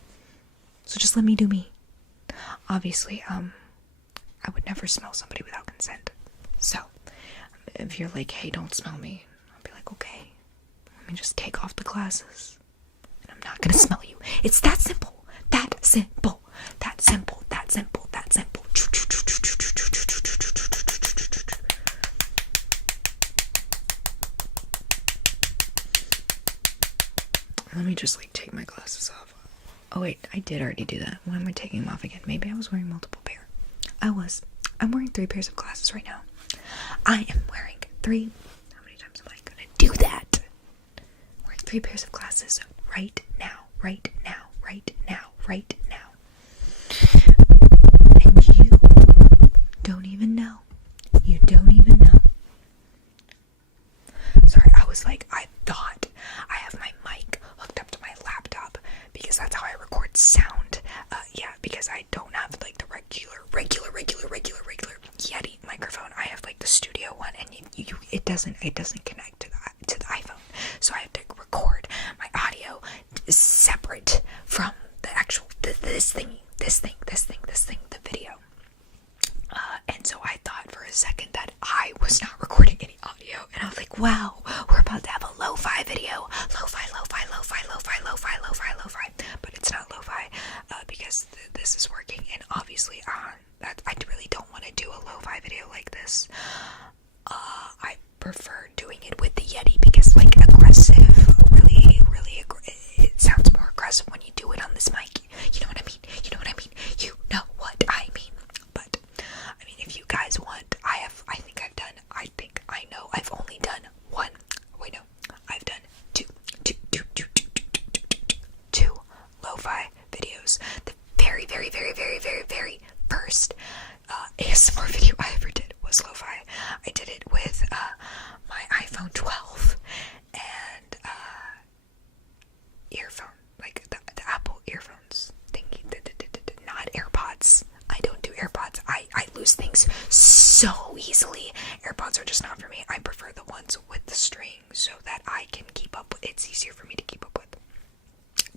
So just let me do me. Obviously, I would never smell somebody without consent. So, if you're like, hey, don't smell me, I'll be like, okay, let me just take off the glasses, and I'm not gonna smell you. It's that simple. That simple. That simple. That simple. That simple. Let me just, like, take my glasses off. Oh wait, I did already do that. Why am I taking them off again? Maybe I was wearing multiple pair. I'm wearing 3 pairs of glasses right now. I am wearing 3. How many times am I gonna do that? I'm wearing 3 pairs of glasses right now. And you don't even know. You don't sound. Yeah, because I don't have like the regular Yeti microphone. I have like the studio one, and it doesn't connect to the iPhone. So I have to record my audio separate from the actual this thing, the video. And so I thought for a second that I was not recording any audio, and I was like, wow, we're about to have a lo-fi video. Lo-fi. But it's not lo-fi, because this is working, and obviously, I really don't want to do a lo-fi video like this. I prefer doing it with the Yeti, because, like, aggressive, really, it sounds more aggressive when you do it on this mic. You know what I mean? You know what I mean? But, I mean, if you guys want, I've only done one. Wait, no. I've done two lo-fi videos. The very first ASMR video I ever did was lo-fi. I did it with my iPhone 12 and earphone, like the Apple earphones thingy, not AirPods. I don't do AirPods. I lose things so easily. AirPods are just not for me. I prefer the ones with the string so that I can keep up with. It's easier for me to keep up with.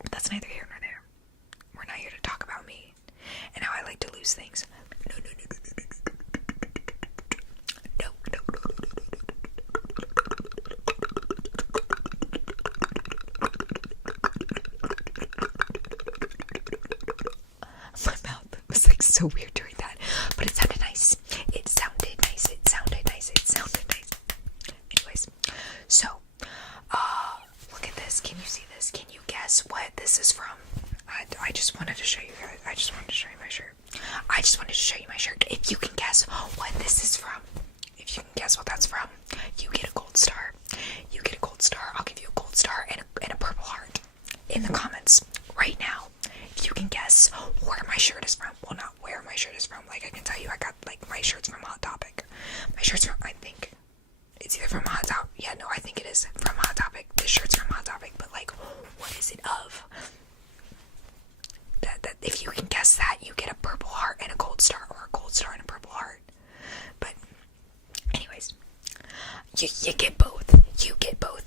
But that's neither here nor there. We're not here to talk about me and how I like to lose things. No. My mouth was like so weird during that, but it sounded nice. Anyways, so look at this. Can you see this? Can you guess what this is from? I just wanted to show you guys. I just wanted to show you my shirt. If you can guess what this is from, if you can guess what that's from, you get a gold star. I'll give you a gold star and a purple heart in the comments right now. If you can guess where my shirt is from. Well, not where my shirt is from. Like, I can tell you I got, like, my shirt's from Hot Topic. My shirt's from, I think, it's either from Hot Topic. Yeah, no, I think it is from Hot Topic. This shirt's from Hot Topic. But, like, what is it of? That if you can guess that, you get a purple heart and a gold star, or a gold star and a purple heart. But, anyways, you get both.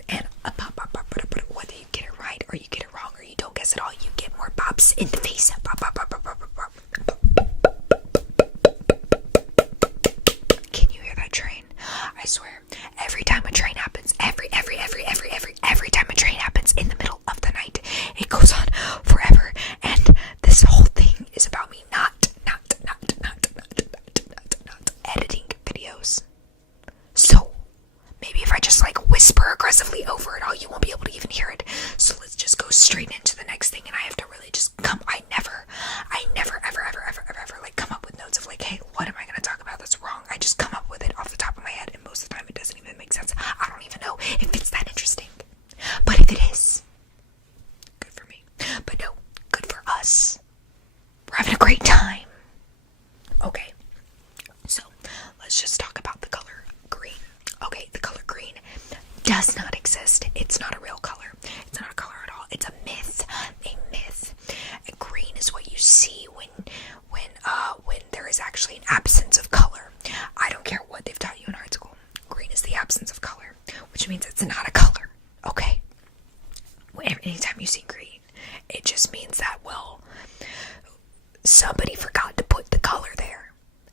And whether you get it right or you get it wrong or you don't guess it all, you get more bops in the face. Can you hear that train? I swear, every time a train happens, every time a train happens in the middle of the night, it goes on forever. And this whole thing is about me not editing videos. So maybe if I just like whisper aggressively over it all, you won't be able to even hear it. So let's just go straight into the next thing, and I have to really just come. I never ever like come up with notes of like, hey, what am I going to talk about that's wrong? I just come up with it off the top of my head, and most of the time it doesn't even make sense. I don't even know if it's that interesting. But if it is, good for me. But no, good for us. We're having a great time. Okay, so let's just talk about the color green. Okay, the color green does not exist. It's not a real color. It's not a color at all. It's a myth. And green is what you see when there is actually an absence of color. I don't care what they've taught you in art school. Green is the absence of color, which means it's not a color. Okay? Anytime you see green, it just means that, well, somebody forgot to put the color there.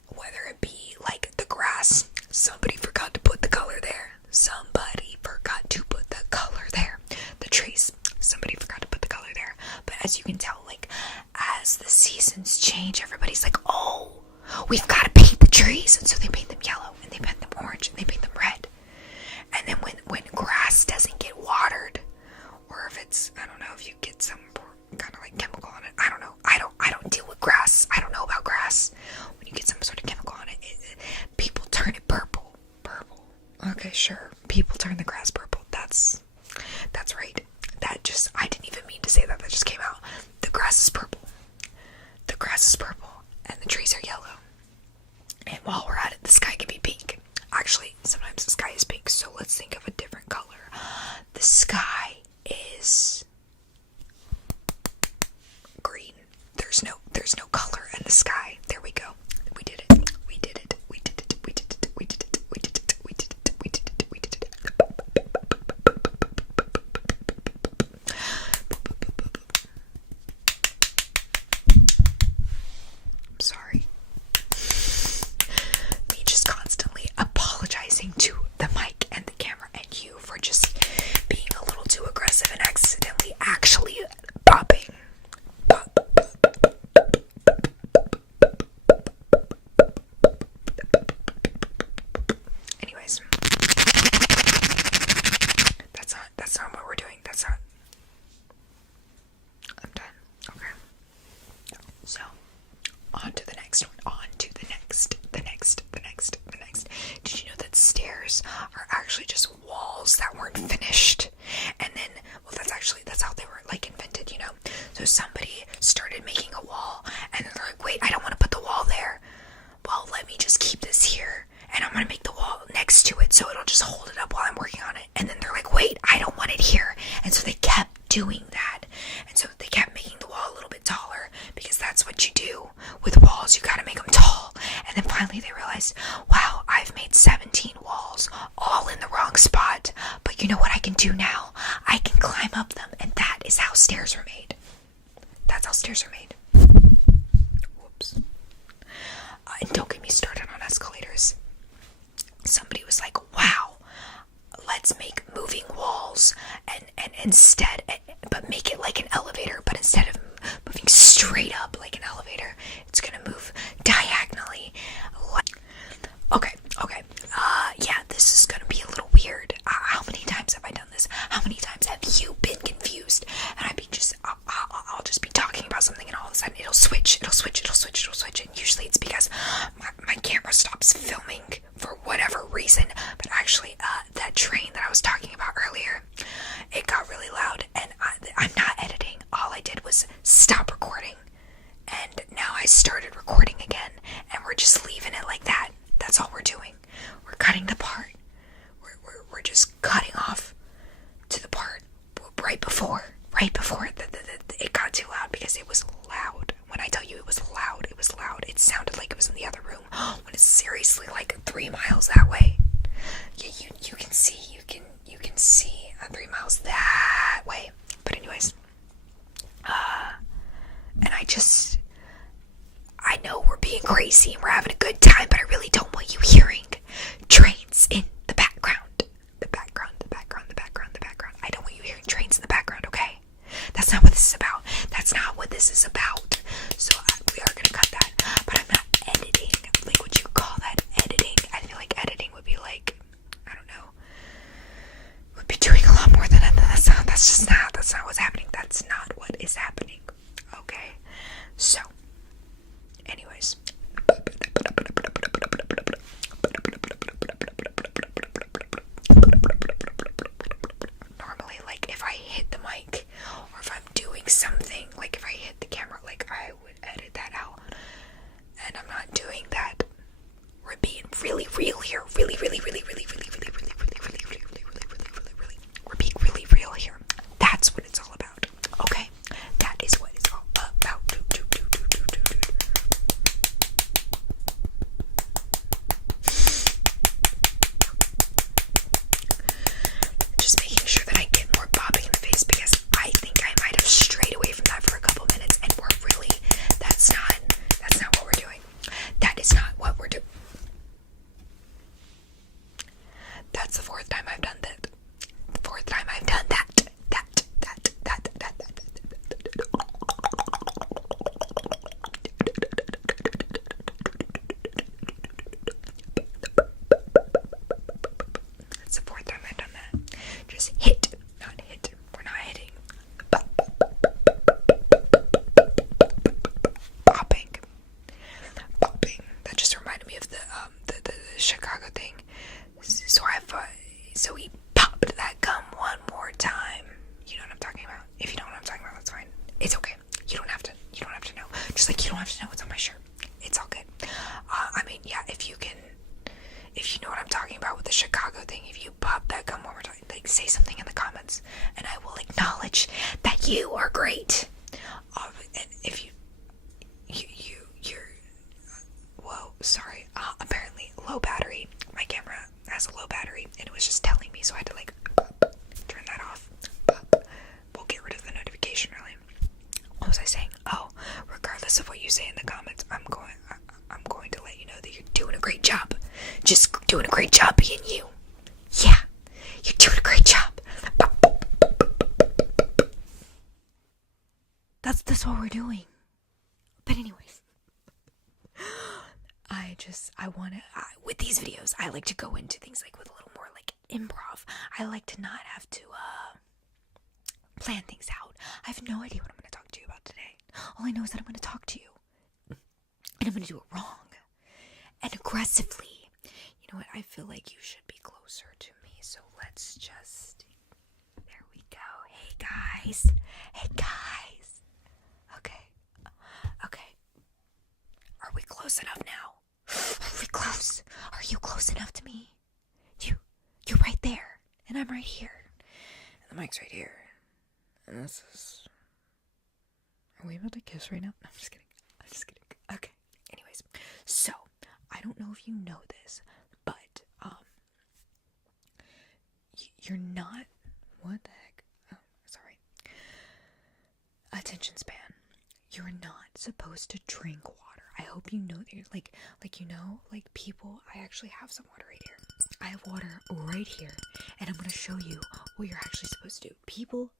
Whether it be like the grass, somebody forgot to put the color there. Somebody forgot to put the color there. The trees, somebody forgot to put the color there. But as you can tell, like, as the seasons change, everybody's like, oh, we've got to paint the trees. And so they paint them yellow, and they paint them orange, and they paint them red. And then when grass doesn't get watered, or if it's, I don't know, if you get some kind of like chemical on it, I don't know. I don't deal with grass. I don't know about grass. When you get some sort of chemical on it, people turn it purple. Okay, sure. People turn the grass purple. That's right. I didn't even mean to say that. That just came out. The grass is purple. And the trees are yellow. And while we're at it, the sky can be pink. Actually, sometimes the sky is pink, so let's think of a different color. The sky is green. sorry. Me just constantly apologizing to the mic and the camera and you for just being a little too aggressive and accidentally actually popping. Anyways, that's not what we're doing. That's not. I'm done. Okay. So, on to the next one. On to the next. Did you know that stairs are actually just walls that weren't finished? And then, well, that's how they were, like, invented, you know? So somebody started making a wall, and they're like, wait, I don't want to put the wall there. Well, let me just keep this here, and I'm going to make the wall next to it, so it'll just hold it up while I'm working on it. And then they're like, wait, I don't want it here. And so they kept doing that. And so they kept making the wall a little bit taller, because that's what you do with walls. You gotta make them tall. And then finally they realized, wow, I've made 17 walls, all in the wrong spot. But you know what I can do now? I can climb up them, and that is how stairs are made. That's how stairs are made. Whoops. And don't get me started on escalators. Somebody was like, wow, let's make moving walls and instead, but make it like an elevator, but instead of moving straight up like an elevator, it's gonna move diagonally. Okay. Yeah, this is gonna be a little weird. How many times have I done this? How many times have you been confused? And I'll just be talking about something, and all of a sudden it'll switch, and usually it's because my camera stops filming for whatever reason. But actually, that train that I was talking about earlier, it got really loud, and I'm not editing. All I did was stop recording, and now I started recording again, and we're just leaving it like that. That's all we're doing. We're cutting the part. We're just cutting off to the part right before it got too loud, because it was loud. When I tell you it was loud, it was loud. It sounded like it was in the other room, when it's seriously like 3 miles that way. Yeah, you can see 3 miles that way. But anyways, and I know we're being crazy and we're having a good time, but I really don't want you hearing trains in the background. I don't want you hearing trains in the background, okay? That's not what this is about. So we are gonna cut that, but I'm not editing. Like, would you call that editing? I feel like editing would be like, I don't know, would be doing a lot more than that. That's not what's happening. That's not what is happening. Okay? So, anyways. Normally, like, if I hit the mic, or if I'm doing something, like if I hit the camera, like, I would edit that out. And I'm not doing that. We're being really real here. We're being really real here. That's what it's all about. Okay? That is what it's all about. Just making sure that I get more bobbing in the face, because I think I might have strayed away from that for a couple minutes, and that's not what we're doing. That is not what we're doing. That's the fourth time I've done that. That's the fourth time I've done that. Just hit, not hit. We're not hitting. Popping. That just reminded me of the Chicago thing. So he popped that gum one more time. You know what I'm talking about? If you know what I'm talking about, that's fine. It's okay. You don't have to know. Just like you don't have to know what's on my shirt. It's all good. I mean, yeah, if you know what I'm talking about with the Chicago thing, if you pop that gum one more time, like, say something in the comments, and I will acknowledge that you are great. And if you're whoa, sorry. Apparently low battery. My camera has a low battery, and it was just telling me, so I had to like turn that off. We'll get rid of the notification early. What was I saying? Oh, regardless regardless of what you say in the comments, I'm going to let you know that you're doing a great job. Just doing a great job being you. Yeah, you're doing a great job. That's what we're doing. But anyways, with these videos, I like to go into things like with a little more like improv. I like to not have to plan things out. I have no idea what I'm going to talk to you about today. All I know is that I'm going to talk to you. And I'm going to do it wrong. And aggressively. You know what? I feel like you should be closer to me. So let's just... There we go. Hey, guys. Hey, guys. Okay. Okay. Are we close enough now? Are we close? Are you close enough to me? You're right there. And I'm right here. And the mic's right here. And this is... Are we about to kiss right now? No, I'm just kidding. Okay. Anyways. So, I don't know if you know this, but, you're not... What the heck? Oh, sorry. Attention span. You're not supposed to drink water. I hope you know that you're like people, I actually have some water right here. I have water right here, and I'm going to show you what you're actually supposed to do. People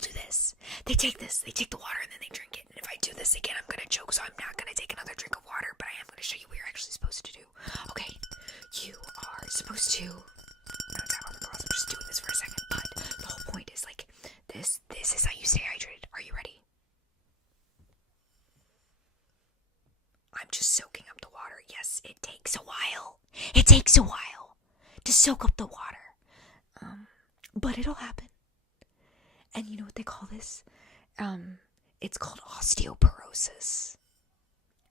do this. They take the water, and then they drink it. And if I do this again, I'm going to choke, so I'm not going to take another drink of water, but I am going to show you what you're actually supposed to do. Okay, you are supposed to... No, tap on the glass. I'm just doing this for a second, but the whole point is like, this is how you stay hydrated. Are you ready? I'm just soaking up the water. Yes, it takes a while. It takes a while to soak up the water. But it'll happen. And you know what they call this? It's called osteoporosis.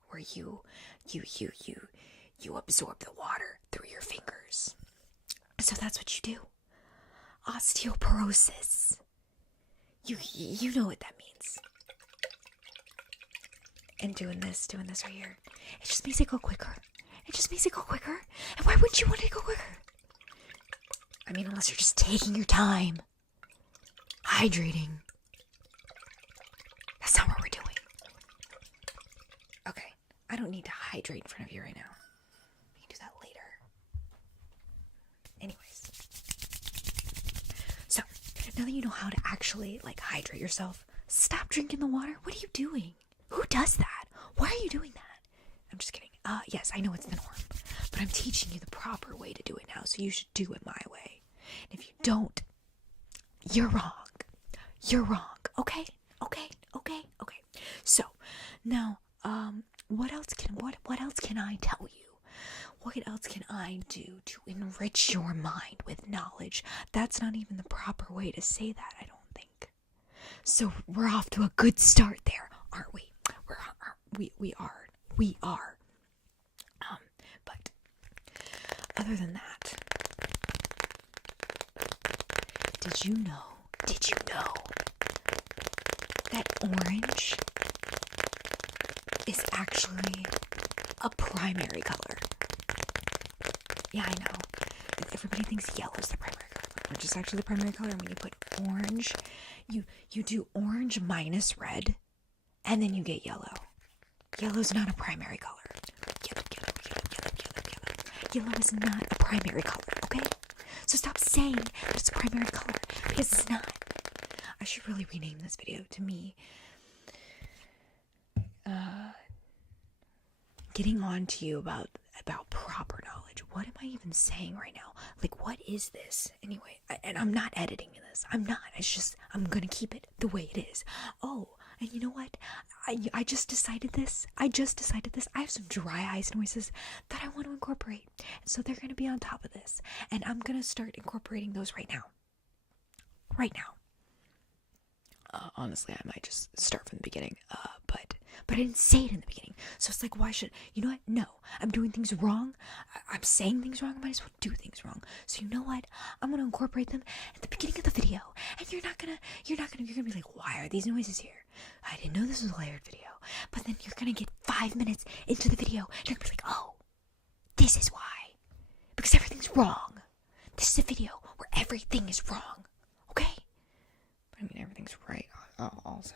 Where you absorb the water through your fingers. So that's what you do. Osteoporosis. You know what that means. And doing this right here. It just makes it go quicker. And why wouldn't you want it to go quicker? I mean, unless you're just taking your time. Hydrating. That's not what we're doing. Okay. I don't need to hydrate in front of you right now. We can do that later. Anyways. So, now that you know how to actually, hydrate yourself, stop drinking the water. What are you doing? Who does that? Why are you doing that? I'm just kidding. Yes, I know it's the norm, but I'm teaching you the proper way to do it now, so you should do it my way. And if you don't, you're wrong. You're wrong. Okay? So, now, what else can I tell you? What else can I do to enrich your mind with knowledge? That's not even the proper way to say that, I don't think. So, we're off to a good start there, aren't we? We are. But other than that, did you know that orange is actually a primary color? Yeah, I know. Everybody thinks yellow is the primary color, but orange is actually the primary color. And when you put orange, you do orange minus red, and then you get yellow. Yellow's not a primary color. Yellow is not a primary color, okay? So stop saying that it's a primary color, because it's not. I should really rename this video to me getting on to you about proper knowledge. What am I even saying right now? What is this? Anyway, and I'm not editing this. I'm not. It's just, I'm gonna keep it the way it is. Oh, and you know what? I just decided this. I have some dry eyes noises that I want to incorporate. So they're going to be on top of this. And I'm going to start incorporating those right now. Honestly, I might just start from the beginning. But I didn't say it in the beginning. So it's why should... You know what? No. I'm doing things wrong. I'm saying things wrong. I might as well do things wrong. So you know what? I'm going to incorporate them at the beginning of the video. And you're going to be like, why are these noises here? I didn't know this was a layered video. But then you're going to get 5 minutes into the video. And you're going to be like, oh, this is why. Because everything's wrong. This is a video where everything is wrong. Okay? I mean, everything's right also.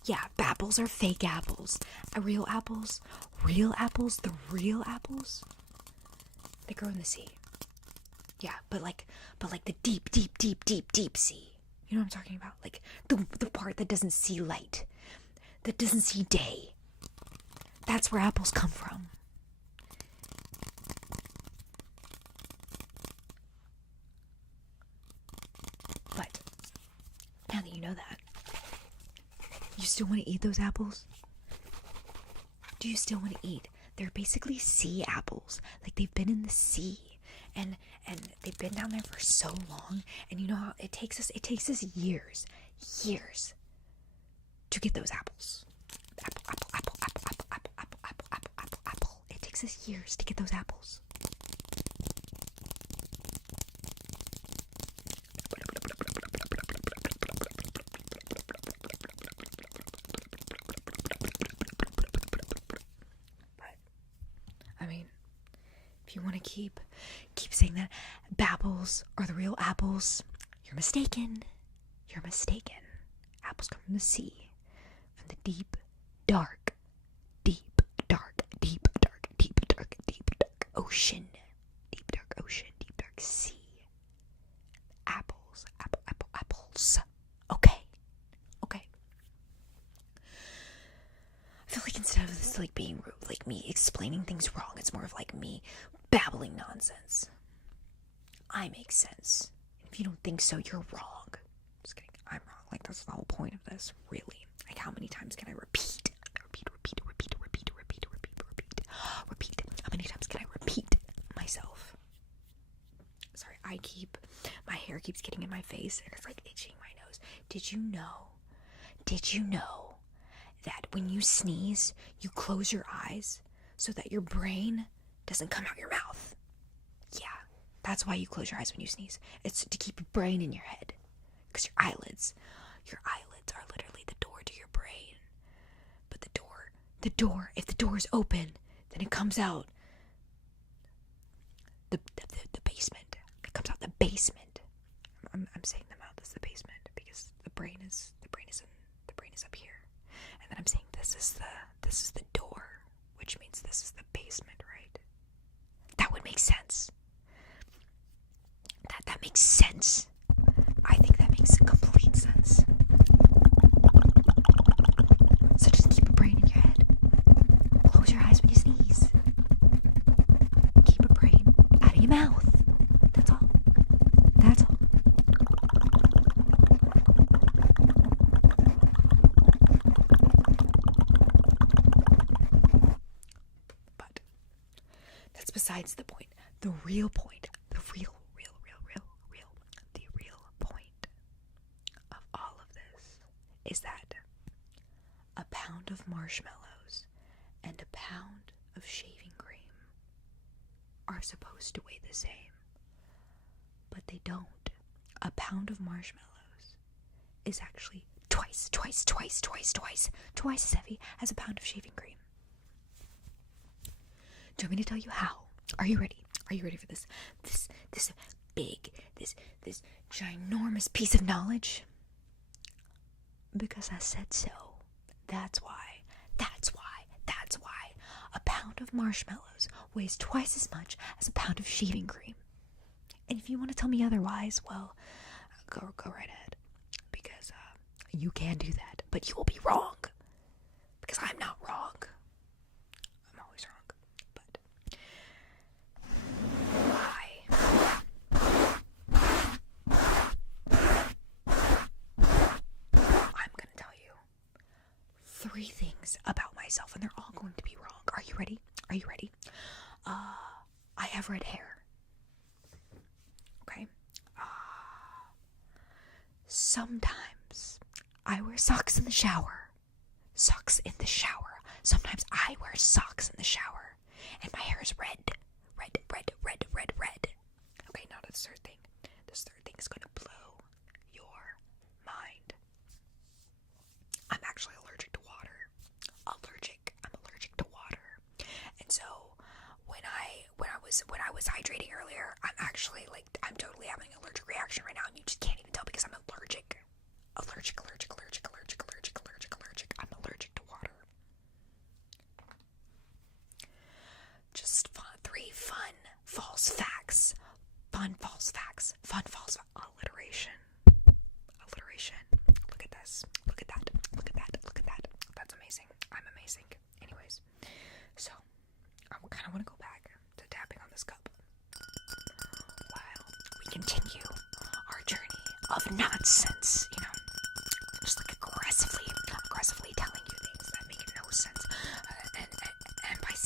Yeah, apples are fake apples. Real apples, the real apples, they grow in the sea. Yeah, but like the deep sea. You know what I'm talking about? Like the part that doesn't see light, that doesn't see day. That's where apples come from. But now that you know that, you still want to eat those apples? Do you still want to eat? They're basically sea apples. Like, they've been in the sea. And they've been down there for so long. And you know how it takes us years to get those apples. Apple. It takes us years to get those apples. If you want to keep saying that babbles are the real apples, you're mistaken. Apples come from the sea, from the deep, dark ocean. Deep, dark sea. Apples. Okay. I feel like instead of this like being rude, like me explaining things wrong, it's more of like me babbling nonsense. I make sense. If you don't think so, you're wrong. Just kidding. I'm wrong. Like, that's the whole point of this, really. Like, how many times can I repeat? How many times can I repeat myself? Sorry, my hair keeps getting in my face and it's like itching my nose. Did you know that when you sneeze, you close your eyes so that your brain doesn't come out your mouth? Yeah, that's why you close your eyes when you sneeze. It's to keep your brain in your head. Because your eyelids are literally the door to your brain. But the door, if the door is open, then it comes out the basement. It comes out the basement. I'm saying the mouth is the basement because the brain is up here. And then I'm saying this is the door, which means this is the basement, right? That would make sense. That makes sense. I think that makes complete sense. So just keep a brain in your head. Close your eyes when you sneeze. Keep a brain out of your mouth. That's all. But that's besides the point. The real point. The real point of all of this is that a pound of marshmallows and a pound of shaving cream are supposed to weigh the same, but they don't. A pound of marshmallows is actually twice as heavy as a pound of shaving cream. Do you want me to tell you how? Are you ready? Are you ready for this? This ginormous piece of knowledge? Because I said so. That's why a pound of marshmallows weighs twice as much as a pound of shaving cream. And if you want to tell me otherwise, well, go right ahead. Because you can do that, but you will be wrong. Because I'm not wrong. I'm always wrong. But I'm gonna tell you 3 things about myself, and they're all going to be wrong. Are you ready? I have red hair. Okay? Sometimes I wear socks in the shower. Sometimes I wear socks in the shower. And my hair is red. Okay, now the third thing. This third thing is going to blow your mind. I'm actually allergic to water. I'm allergic to water. And so when I was hydrating earlier, I'm totally having an allergic reaction right now, and you just can't even tell because I'm allergic.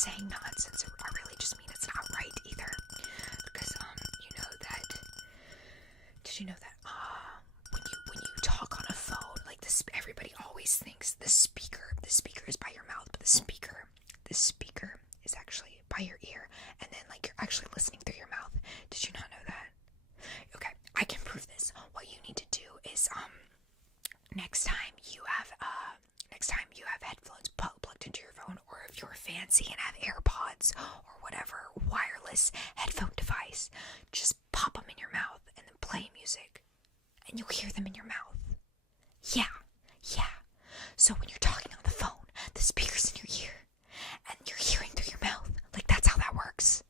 saying nonsense, I really just mean it's not right either. Because, you know that, did you know that, when you talk on a phone, like this, everybody always thinks the speaker is by your mouth, but the speaker is actually by your ear, and then like you're actually listening through your mouth. Did you not know that? Okay, I can prove this. What you need to do is, next time you have headphones plugged into your phone, or if you're fancy and have AirPods or whatever wireless headphone device, just pop them in your mouth and then play music, and you'll hear them in your mouth. Yeah. So when you're talking on the phone, the speaker's in your ear, and you're hearing through your mouth. Like, that's how that works.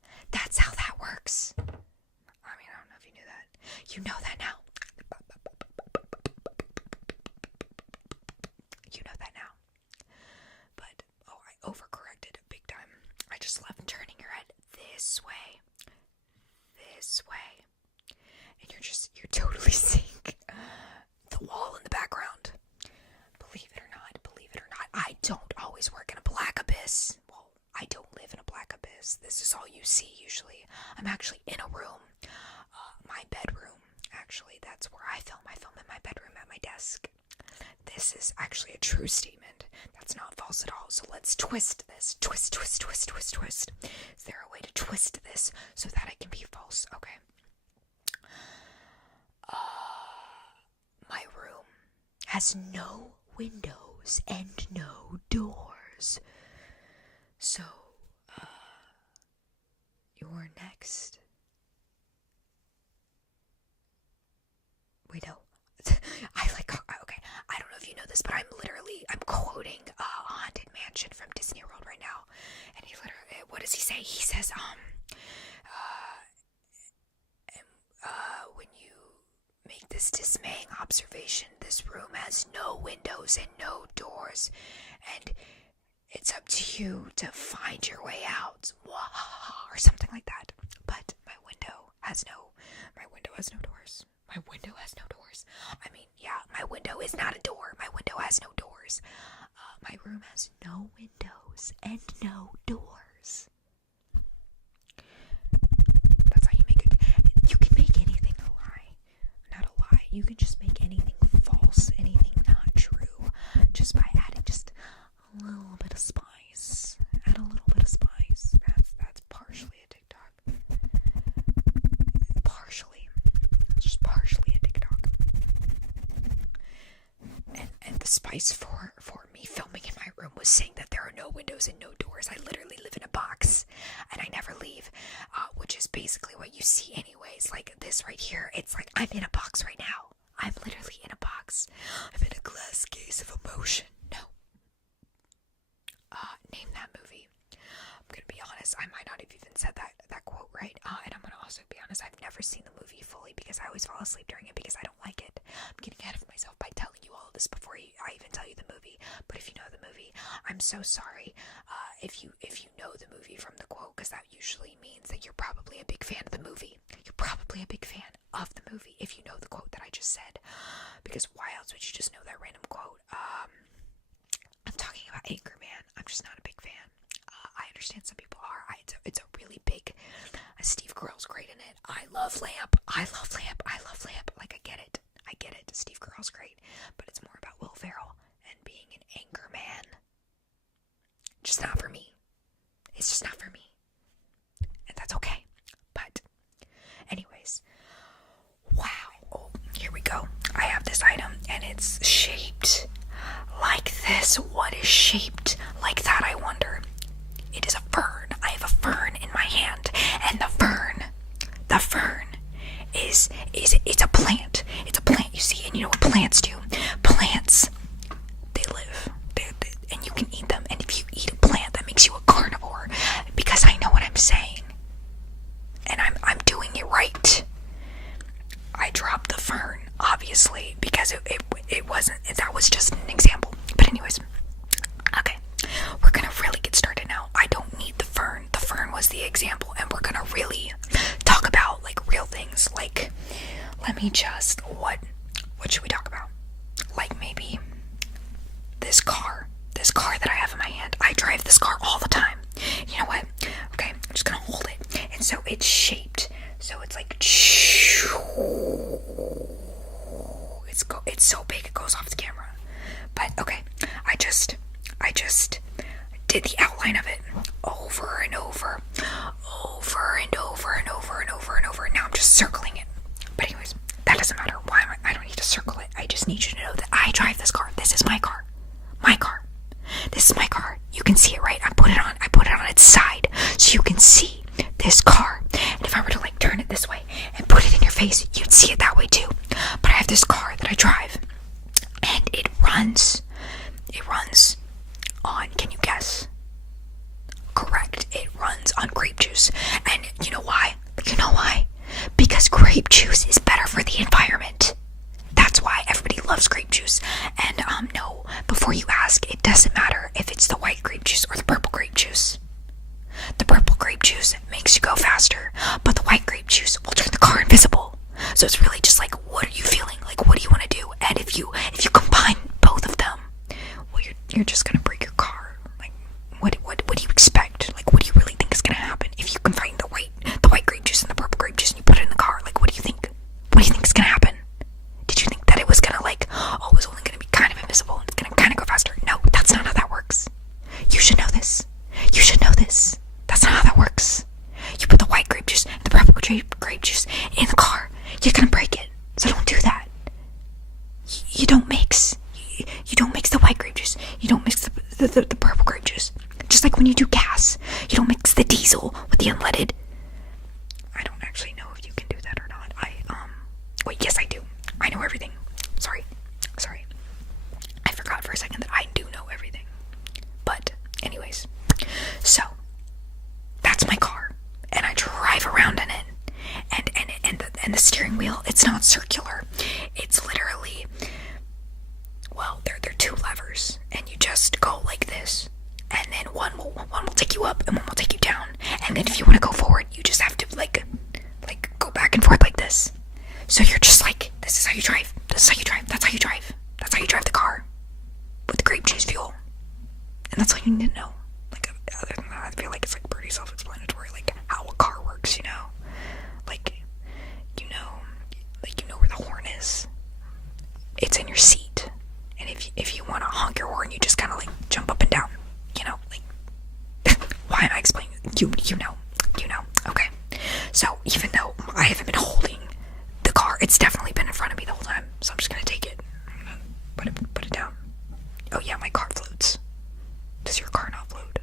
I mean, I don't know if you knew that. You know that now. You know that now. But, I overcorrected big time. I just love turning your head this way. And you're totally seeing the wall in the background. Believe it or not, I don't always work in a black abyss. Well, I don't live in a black abyss. This is all you see usually. I'm actually in a room. My bedroom, actually, that's where I film. I film in my bedroom at my desk. This is actually a true statement. That's not false at all. So let's twist this. Twist. Is there a way to twist this so that it can be false? Okay. My room has no windows and no doors. So, you're next. Wait, no. Okay, I don't know if you know this, but I'm quoting Haunted Mansion from Disney World right now. And he literally, what does he say? He says, when you make this dismaying observation, this room has no windows and no doors, and it's up to you to find your way out, or something like that. But my window has no doors. My window has no doors. I mean, yeah, my window is not a door. My window has no doors. My room has no windows and no doors. That's how you make it. You can make anything a lie. Not a lie. You can just make anything false, anything not true, just by adding just a little bit of spice. Add a little bit of spice. That's partially a TikTok. Just partially a TikTok. And the spice for me filming in my room was saying that there are no windows and no doors. I literally live in a box, and I never leave, which is basically what you see anyways. Like this right here, it's like I'm in a box right now. I'm literally in a box. I'm in a glass case of emotion. No. Name that movie. I'm gonna be honest, I might not have even said that quote right. And I'm gonna also be honest, I've never seen the movie fully because I always fall asleep during it because I don't like it. I'm getting ahead of myself by telling you all of this before I even tell you the movie. But if you know the movie, I'm so sorry. If you know the movie from the quote, because that usually means that you're probably a big fan of the movie. You're probably a big fan of the movie if you know the quote that I just said. Because why else would you just know that random quote? I'm talking about Anchorman. I'm just not a big fan. I understand some people are. It's a really big. Steve Carell's great in it. I love Lamp. Like, I get it. Steve Carell's great, but it's more about Will Ferrell and being an Anchorman. Just not for me. It's just not for me, and that's okay. But, anyways, wow. Oh, here we go. I have this item, and it's shaped like this. What is shaped like that, I wonder? It is a fern. I have a fern in my hand, and the fern is it's a plant. It's a plant, you see, and you know what plants do? Plants, they live, and you can eat them. And if you eat a plant, that makes you a carnivore, because I know what I'm saying, and I'm doing it right. I dropped the fern, obviously, because it wasn't. That was just an example. But anyways, okay, we're gonna really get started now. I don't need the fern. The fern was the example, and we're gonna really talk about like real things. Like, let me just what should we talk about? Like maybe this car that I have in my hand. I drive this car all the time. You know what? I just did the outline of it over and over, over and over and over and over and over. And now I'm just circling it. But anyways, that doesn't matter. I don't need to circle it. I just need you to know that I drive this car. This is my car. My car. This is my car. You can see it, right? I put it on its side so you can see this car. And if I were to like turn it this way and put it in your face, you'd see it that way too. But I have this car that I drive, and it runs on, can you guess? Correct. It runs on grape juice. And you know why? Because grape juice is better for the environment. That's why everybody loves grape juice. And no, before you ask, it doesn't matter if it's the white grape juice or the purple grape juice. The purple grape juice makes you go faster, but the white grape juice will turn the car invisible. So it's really just like, what are you feeling? Like, what do you want to do? And if you combine both of them, well, you're just gonna break your car. Like, what do you expect? Like, what do you really think is gonna happen if you combine the white grape juice and the purple grape juice and you put it in the car? Like, what do you think? What do you think is gonna happen? Did you think that it was gonna like, oh, it was only gonna be kind of invisible and it's gonna kind of go faster? No, that's not how that works. You should know this. You should know this. That's not how that works. You put the white grape juice and the purple grape juice in the car, you're gonna break it. So don't do that. You don't mix. You don't mix the white grape juice. You don't mix the purple grape juice. Just like when you do gas, you don't mix the diesel with the unleaded. I don't actually know if you can do that or not. Wait, yes I do. I know everything. Sorry. I forgot for a second that I do know everything. But anyways, so that's my car, and I drive around in it, and the steering wheel, it's not circular. It's literally, well, they're two levers, and you just go like this, and then one will take you up and one will take you down, and then if you want to go forward, you just have to like go back and forth like this. So you're just like, this is how you drive. That's how you drive the car with the grape juice fuel, and that's all you need to know. Like, other than that, I feel like it's like pretty self-explanatory, like how a car works, you know? Like, you know where the horn is. It's in your seat. And if you want to honk your horn, you just kind of like jump up and down, you know? Like, why am I explaining? You know. Okay. So even though I haven't been holding the car, it's definitely been in front of me the whole time. So I'm just gonna take it. Put it down. Oh yeah, my car floats. Does your car not float?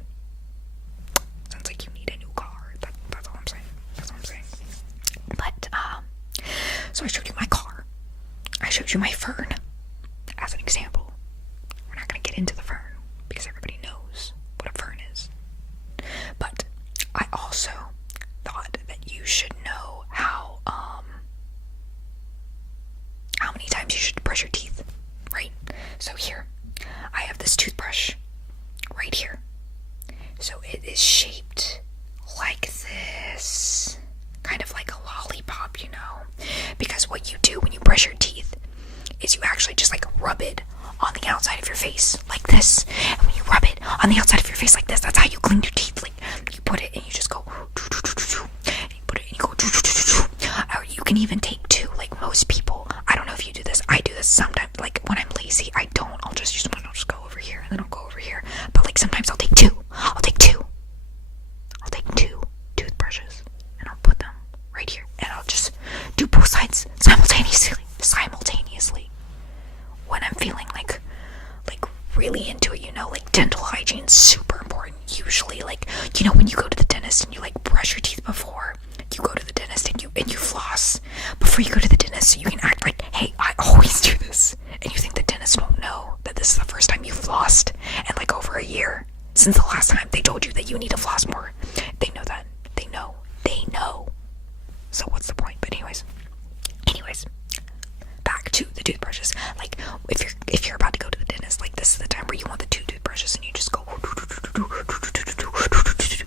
Sounds like you need a new car. That's all I'm saying. But, so I showed you my car. I showed you my fern as an example. We're not going to get into the fern because everybody knows what a fern is. But I also thought that you should know how many times you should brush your teeth, right? So here, I have this toothbrush right here. So it is shaped like this, kind of like a lollipop, you know, because what you do when you brush your teeth is you actually just like rub it on the outside of your face like this, and when you rub it on the outside of your face like this, that's how you clean your teeth. Like, you put it and you just go, and you put it and you go, or you can even take two, like most people. I don't know if you do this. I do this sometimes. Like, when I'm lazy, I don't. I'll just use one. I'll just go over here and then I'll go over here. But like, sometimes I'll take two toothbrushes and I'll put them right here, and I'll just do both sides simultaneously when I'm feeling like really into it, you know? Like, dental hygiene is super important. Usually, like, you know, when you go to the dentist and you like brush your teeth before you go to the dentist, and you floss before you go to the dentist, so you can act like, hey, I always do this, and you think the dentist won't know that this is the first time you flossed in like over a year since the last time they told you that you need to floss more. They know that. They know. So what's the point? But anyways, back to the toothbrushes. Like, if you're about to go to the dentist, like, this is the time where you want the two toothbrushes and you just go,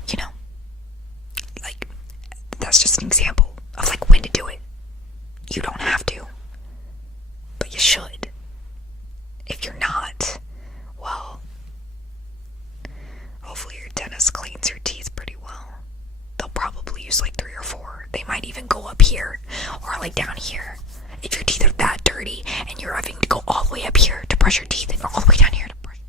you know? Like, that's just an example of like when to do it. You don't have to, but you should. If you're not, well, hopefully your dentist cleans your teeth pretty well. They'll probably use like 3 or 4. They might even go up here or like down here. If your teeth are that dirty and you're having to go all the way up here to brush your teeth and all the way down here to brush,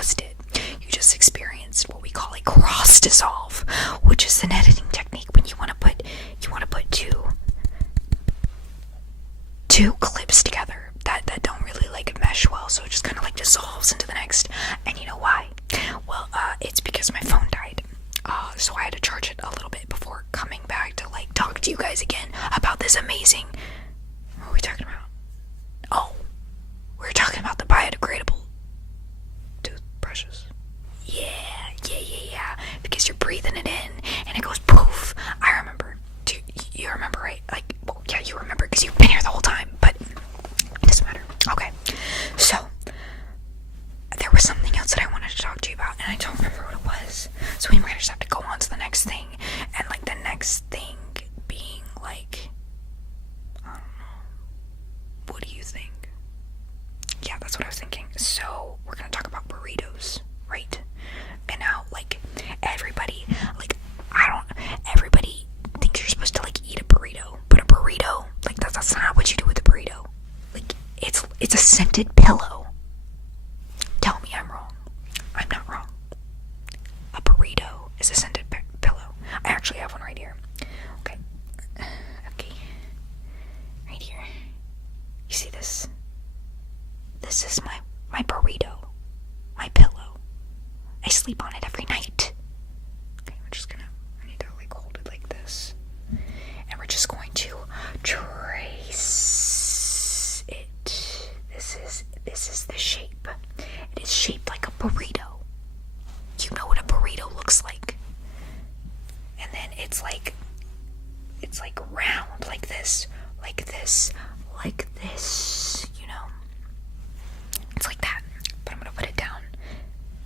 just did. You just experienced what we call a cross dissolve, which is an editing technique when you want to put two clips together that don't really like mesh well, so it just kind of like dissolves into the next. And you know why? Well, it's because my phone died. So I had to charge it a little bit before coming back to like talk to you guys again about this amazing. What are we talking about? Oh, we're talking about the biodegradable toothbrushes. Yeah. Because you're breathing it in and it goes poof. I remember. Do you remember, right? Like, well, yeah, you remember because you've been here the whole time, but it doesn't matter. Okay. So, there was something else that I wanted to talk to you about, and I don't remember what it was. So we might just have to go on to the next thing, and like the next thing being like, I don't know. What do you think? Yeah, that's what I was thinking. So we're gonna talk about burritos, right? And how like everybody thinks you're supposed to like eat a burrito, but a burrito, like that's not what you do with a burrito. Like it's a scented pillow. Tell me I'm wrong. I'm not wrong. A burrito is a scented pillow. I actually have one right here. Okay. Right here. You see this? This is my burrito. My pillow. I sleep on it every night. Okay, I need to like hold it like this. And we're just going to trace it. This is the shape. It is shaped like a burrito. You know what a burrito looks like. And then it's like round like this, you know. It's like that. But I'm gonna put it down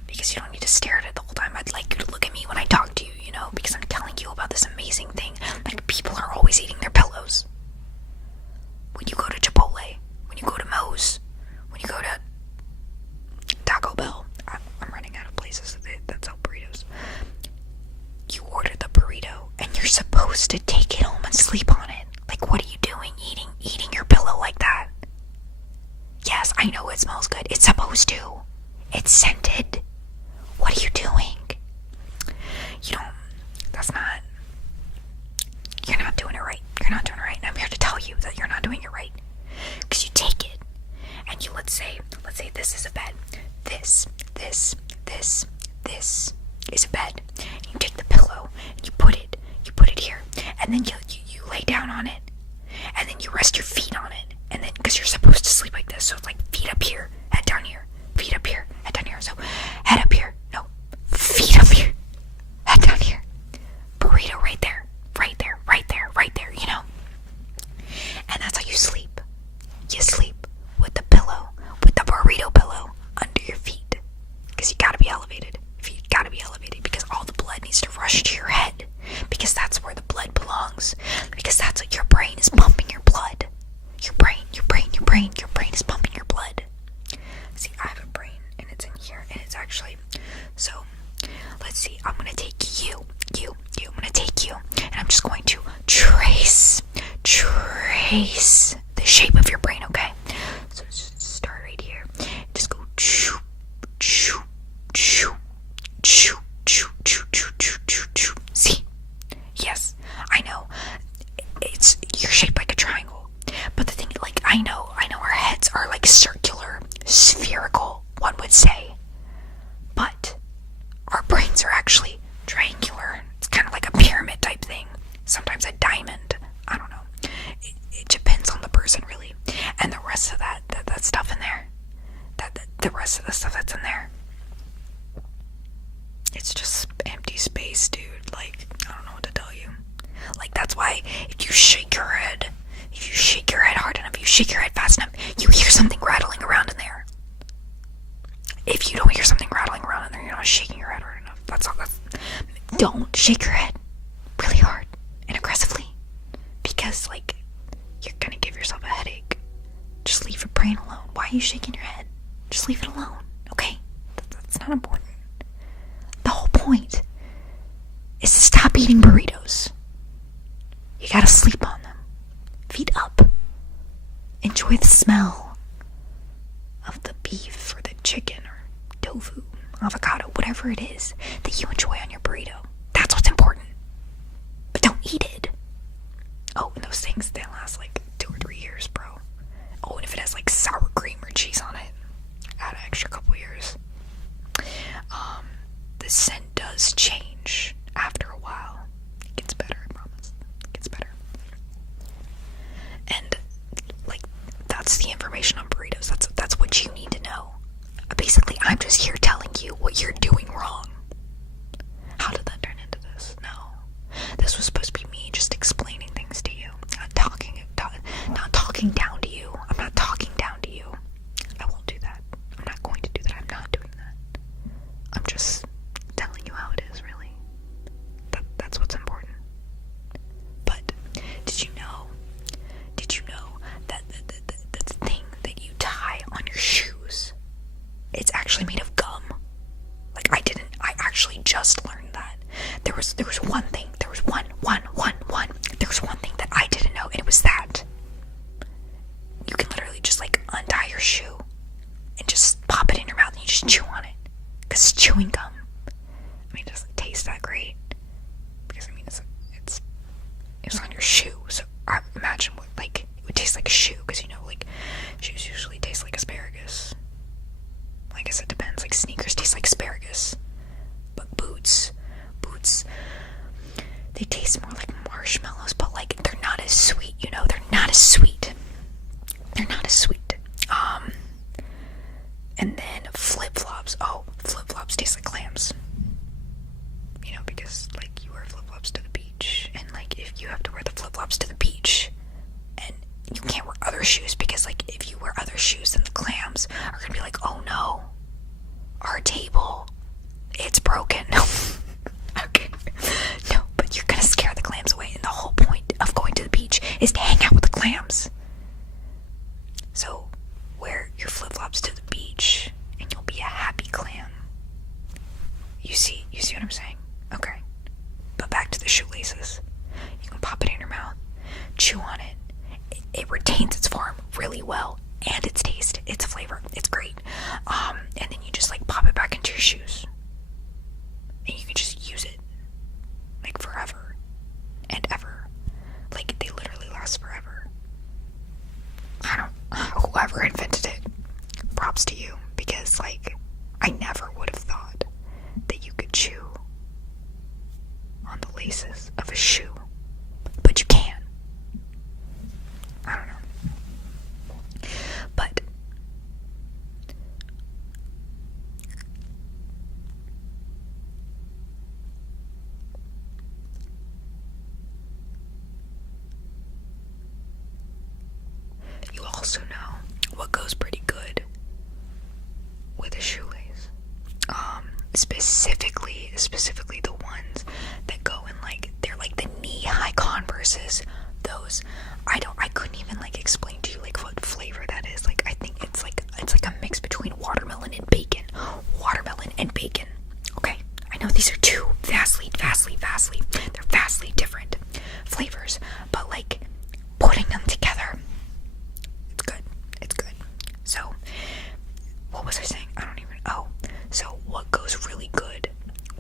because you don't need to stare at it the whole time. I'd like you to look at me when I talk to you, you know, because I'm telling you about this amazing thing. Like, people are always eating their pillows. When you go to Chipotle, when you go to Moe's, when you go to Taco Bell, I'm running out of places that sell burritos. You order the burrito and you're supposed to take it home and sleep on it. Like, what are you doing eating your pillow like that? Yes, I know it smells good. It's supposed to. It's scented. What are you doing? You're not doing it right. You're not doing it right. And I'm here to tell you that you're not doing it right. Because you take it and let's say this is a bed. This is a bed. And you take the pillow and you put it here. And then you lay down on it. And then you rest your feet on it. And then, because you're supposed to sleep like this, so it's like feet up here, head down here, feet up here, head down here. So head up here, no, feet up here, head down here. Burrito right there, you know. And that's how you sleep. You sleep with the pillow, with the burrito pillow under your feet. Because you gotta be elevated. Feet gotta be elevated because all the blood needs to rush to your head. Because that's where the blood belongs. Because that's what your brain is pumping your blood. Your brain is pumping your blood. See, I have a brain and it's in here and it's actually, so let's see, I'm gonna take you, I'm gonna take you and I'm just going to trace the shape of your brain, okay? So just start right here. Just go choo, choo, choo, choo, choo, choo, choo, choo, choo, choo. See? Yes, I know. You're shaped like a triangle. But the thing, like, I know our heads are like circular, spherical, one would say. But our brains are actually triangular. It's kind of like a pyramid type thing. Sometimes a diamond. I don't know. It depends on the person, really. And the rest of that stuff in there, the rest of the stuff that's in there, it's just empty space, dude. Like, I don't know what to tell you. Like, that's why if you shake your head hard enough, you shake your head fast enough, you hear something rattling around in there. If you don't hear something rattling around in there, you're not shaking your head hard enough. Don't shake your head really hard and aggressively, because like, you're gonna give yourself a headache. Just leave your brain alone. Why are you shaking your head? Just leave it alone, okay? That's not important. The whole point is to stop eating burritos. You gotta sleep on them. Feet up. Enjoy the smell of the beef or the chicken or tofu. avocado, whatever it is that you enjoy on your burrito. That's what's important. But don't eat it. Oh, and those things, they last like 2 or 3 years, bro. Oh, and if it has like sour cream or cheese on it, add an extra couple years. The scent does change after a while. It gets better, I promise. It gets better. And like, that's the information on burritos. That's what you need to know. Basically, I'm just here telling you what you're doing wrong. How did that turn into this? No. This was supposed to be me just explaining things to you. Not talking down to you. I'm not talking down to you. I won't do that. I'm not going to do that. I'm not doing that. I'm just telling you how it is, really. That's what's important. But did you know that the thing that you tie on your shoes, it's actually made of gum? Like, I actually just learned that. There was one thing, there was one thing that I didn't know, and it was that you can literally just like untie your shoe and just pop it in your mouth and you just chew on it. Because it's chewing gum. I mean, it doesn't taste that great. Because, I mean, it's on your shoe. So I imagine what, like, it would taste like a shoe. Because, you know, like, shoes usually taste like asparagus. I guess it depends. Like, sneakers taste like asparagus. But boots, they taste more like marshmallows. But, like, they're not as sweet, you know? They're not as sweet. And then flip-flops. Oh, flip-flops taste like clams. You know, because, like, you wear flip-flops to the beach. And, like, if you have to wear the flip-flops to the beach, and you can't wear other shoes, because, like, if you wear other shoes, then the clams are gonna be like, oh no, our table, it's broken. Okay. No, but you're gonna scare the clams away, and the whole point of going to the beach is to hang out with the clams. So, wear your flip-flops to the beach, and you'll be a happy clam. You see what I'm saying? Okay. But back to the shoelaces. You can pop it in your mouth, chew on it. It retains its form really well, and its taste, its flavor. It's great. And then you just like pop it back into your shoes, and you can just use it like forever and ever. Like, they literally last forever. Whoever invented it, props to you, because like, I never would have thought that you could chew on the laces of a shoe, but you can. I don't know. But you also know what goes pretty good with a shoelace. Specifically the ones that go in, like, they're like the knee-high Converses. Those, I couldn't even like explain to you like what flavor that is. Like, I think it's like a mix between watermelon and bacon. Okay, I know these are two vastly different flavors, but like putting them together, it's good. So, what was I saying? So what goes really good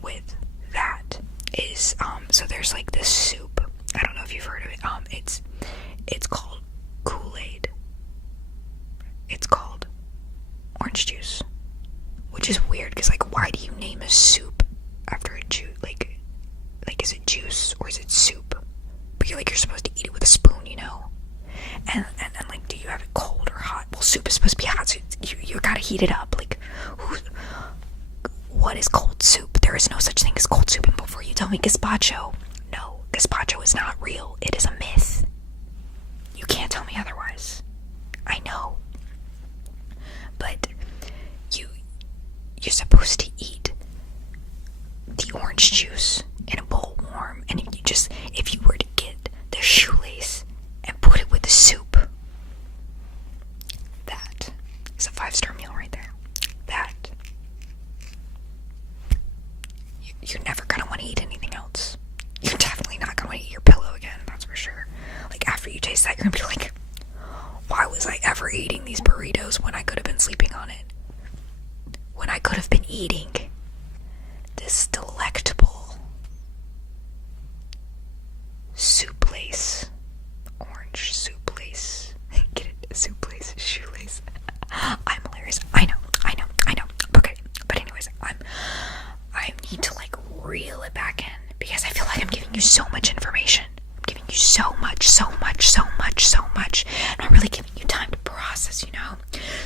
with that is, so there's like this soup. I don't know if you've heard of it. It's called Kool-Aid. It's called orange juice, which is weird because, like, why do you name a soup after a juice? Like is it juice or is it soup? But you're supposed to eat it with a spoon, you know? And like, do you have it cold or hot? Well, soup is supposed to be hot, so you gotta heat it up. Like, what is cold soup? There is no such thing as cold soup. And before you tell me gazpacho, no, gazpacho is not real. It is a myth. You can't tell me otherwise. I know. But you're supposed to eat the orange juice in a bowl warm, and if you were to get the shoelace and put it with the soup, that is a 5-star meal right there. That you're never gonna want to eat anything else. You're definitely not gonna want to eat your pillow again, that's for sure. Like, after you taste that, you're gonna be like, why was I ever eating these burritos when I could have been sleeping on it? When I could have been eating this delectable soup lace, orange soup lace. Get it? Soup lace, shoelace. I'm hilarious. I know. Okay, but anyways, I need to like reel it back in because I feel like I'm giving you so much information. I'm giving you so much, not really giving you time to process, you know?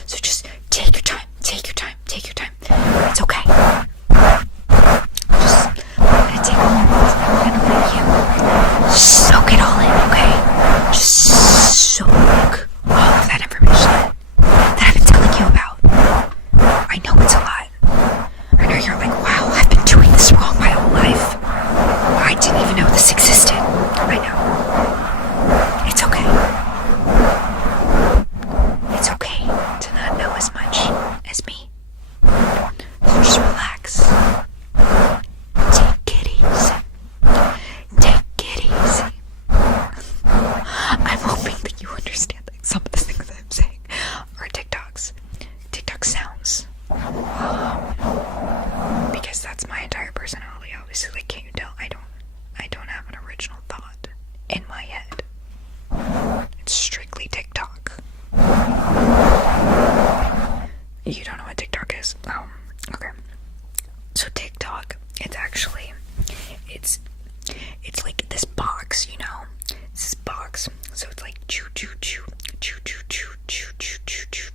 So just take your time. It's okay. Just, I'm gonna take a moment. I'm gonna let you soak it all in, okay? Just soak all of that information that I've been telling you about. I know it's a lot. I know you're like, wow, I've been doing this wrong my whole life. I didn't even know this existed. I know. It's okay. It's okay to not know as much as me. So just relax. Take it easy. I'm hoping that you understand like some of the things that I'm saying are TikTok sounds. Because that's my entire personality. Obviously, like, can't you tell? I don't have an original thought in my head. It's strictly TikTok. You don't know what TikTok is? Okay. So TikTok, it's like this box, you know? It's this box. So it's like choo choo choo choo choo choo choo choo choo choo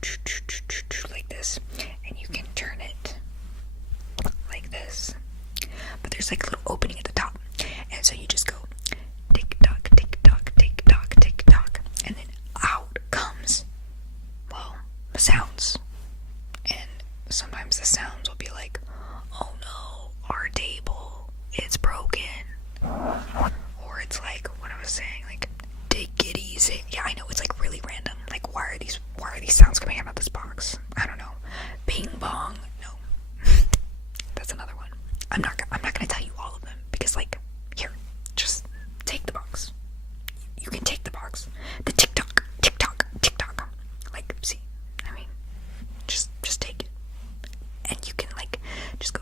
choo choo choo like this. And you can turn it like this. But there's like a little opening at the top. And so you just go tick-tock, tick-tock, tick-tock, tick-tock. And then out comes, well, the sounds. And sometimes the sounds will be like, oh no, our table, it's broken. Or it's like, what I was saying, like, take it easy. Yeah, I know, it's like really random. Like, why are these sounds coming out of this box? I don't know. Bing bong. No. That's another one. I'm not gonna tell you all of them because, like, here, just take the box. You can take the box. The tick-tock. Like, see, I mean, just take it. And you can, like, just go,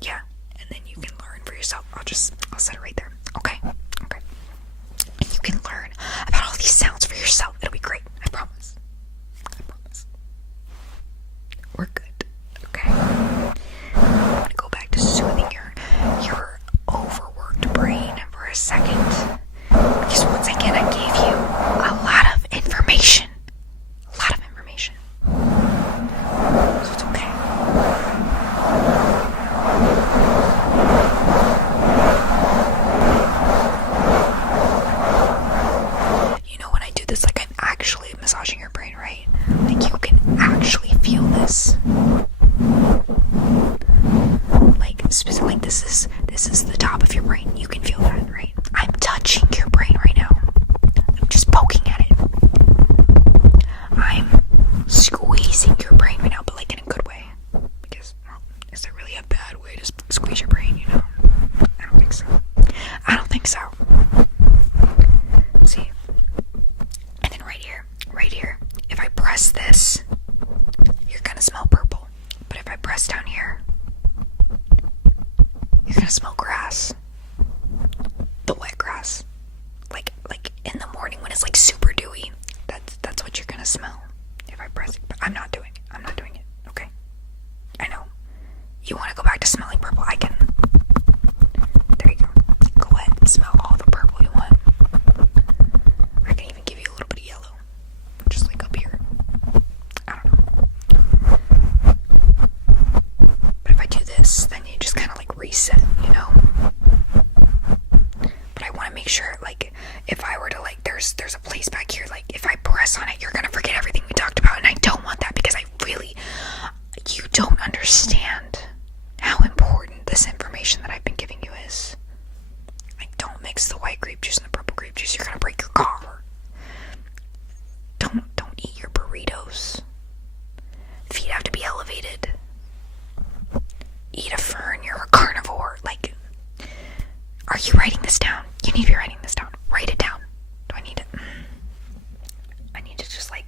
yeah, and then you can learn for yourself. I'll set it right there. Okay. And you can learn about all these sounds for yourself. It'll be great. I promise. We're good. Okay. I'm gonna go back to soothing your overworked brain for a second. Because once again, I gave you a lot of information. So it's okay. You know, when I do this, like, I'm actually massaging your brain, right? Like, you can actually feel this. Like, specifically, this is the top of your brain. You can feel that, right? I'm touching your brain right now. I'm just poking at it. I'm squeezing your brain right now, but like in a good way. Because, well, is there really a bad way to squeeze your brain, you know? I don't think so. See? And then right here, if I press this, you're gonna smell purple. But if I press down here, you're gonna smell grass. The wet grass. Like in the morning when it's like super dewy. That's what you're gonna smell. If I press it, but I'm not doing it, okay? I know. You want to go back to smelling purple, I can. There you go. Go ahead and smell all the purple you want. I can even give you a little bit of yellow. Just like up here. I don't know. But if I do this, then you just kind of like reset, you know? But I want to make sure, like, if I were to, like, there's a place back here, like, if I press on it, you're gonna forget everything we talked about, and I don't want that because you don't understand how important this information that I've been giving you is. Like, don't mix the white grape juice and the purple grape juice, you're gonna break your car. Don't eat your burritos. Feet have to be elevated. Eat a fern, you're a carnivore. Like, are you writing this down? You need to be writing this down. Write it down. Do I need to? I need to just, like,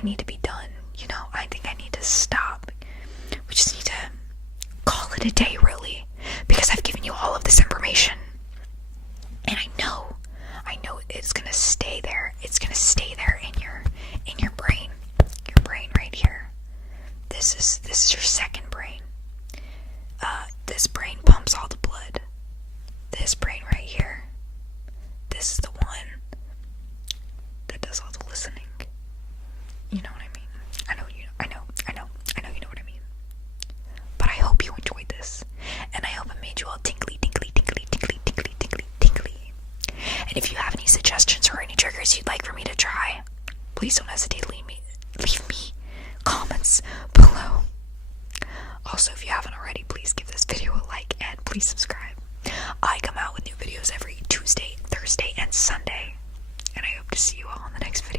I need to be done. You know, I think I need to stop. We just need to call it a day, really, because I've given you all of this information, and I know it's gonna stay there. It's gonna stay there in your brain right here. This is your second brain. This brain pumps all the blood. This brain right here, this is the one that does all the listening. You know what I mean? I know you know what I mean. But I hope you enjoyed this, and I hope it made you all tingly. And if you have any suggestions or any triggers you'd like for me to try, please don't hesitate to leave me comments below. Also, if you haven't already, please give this video a like and please subscribe. I come out with new videos every Tuesday, Thursday, and Sunday, and I hope to see you all in the next video.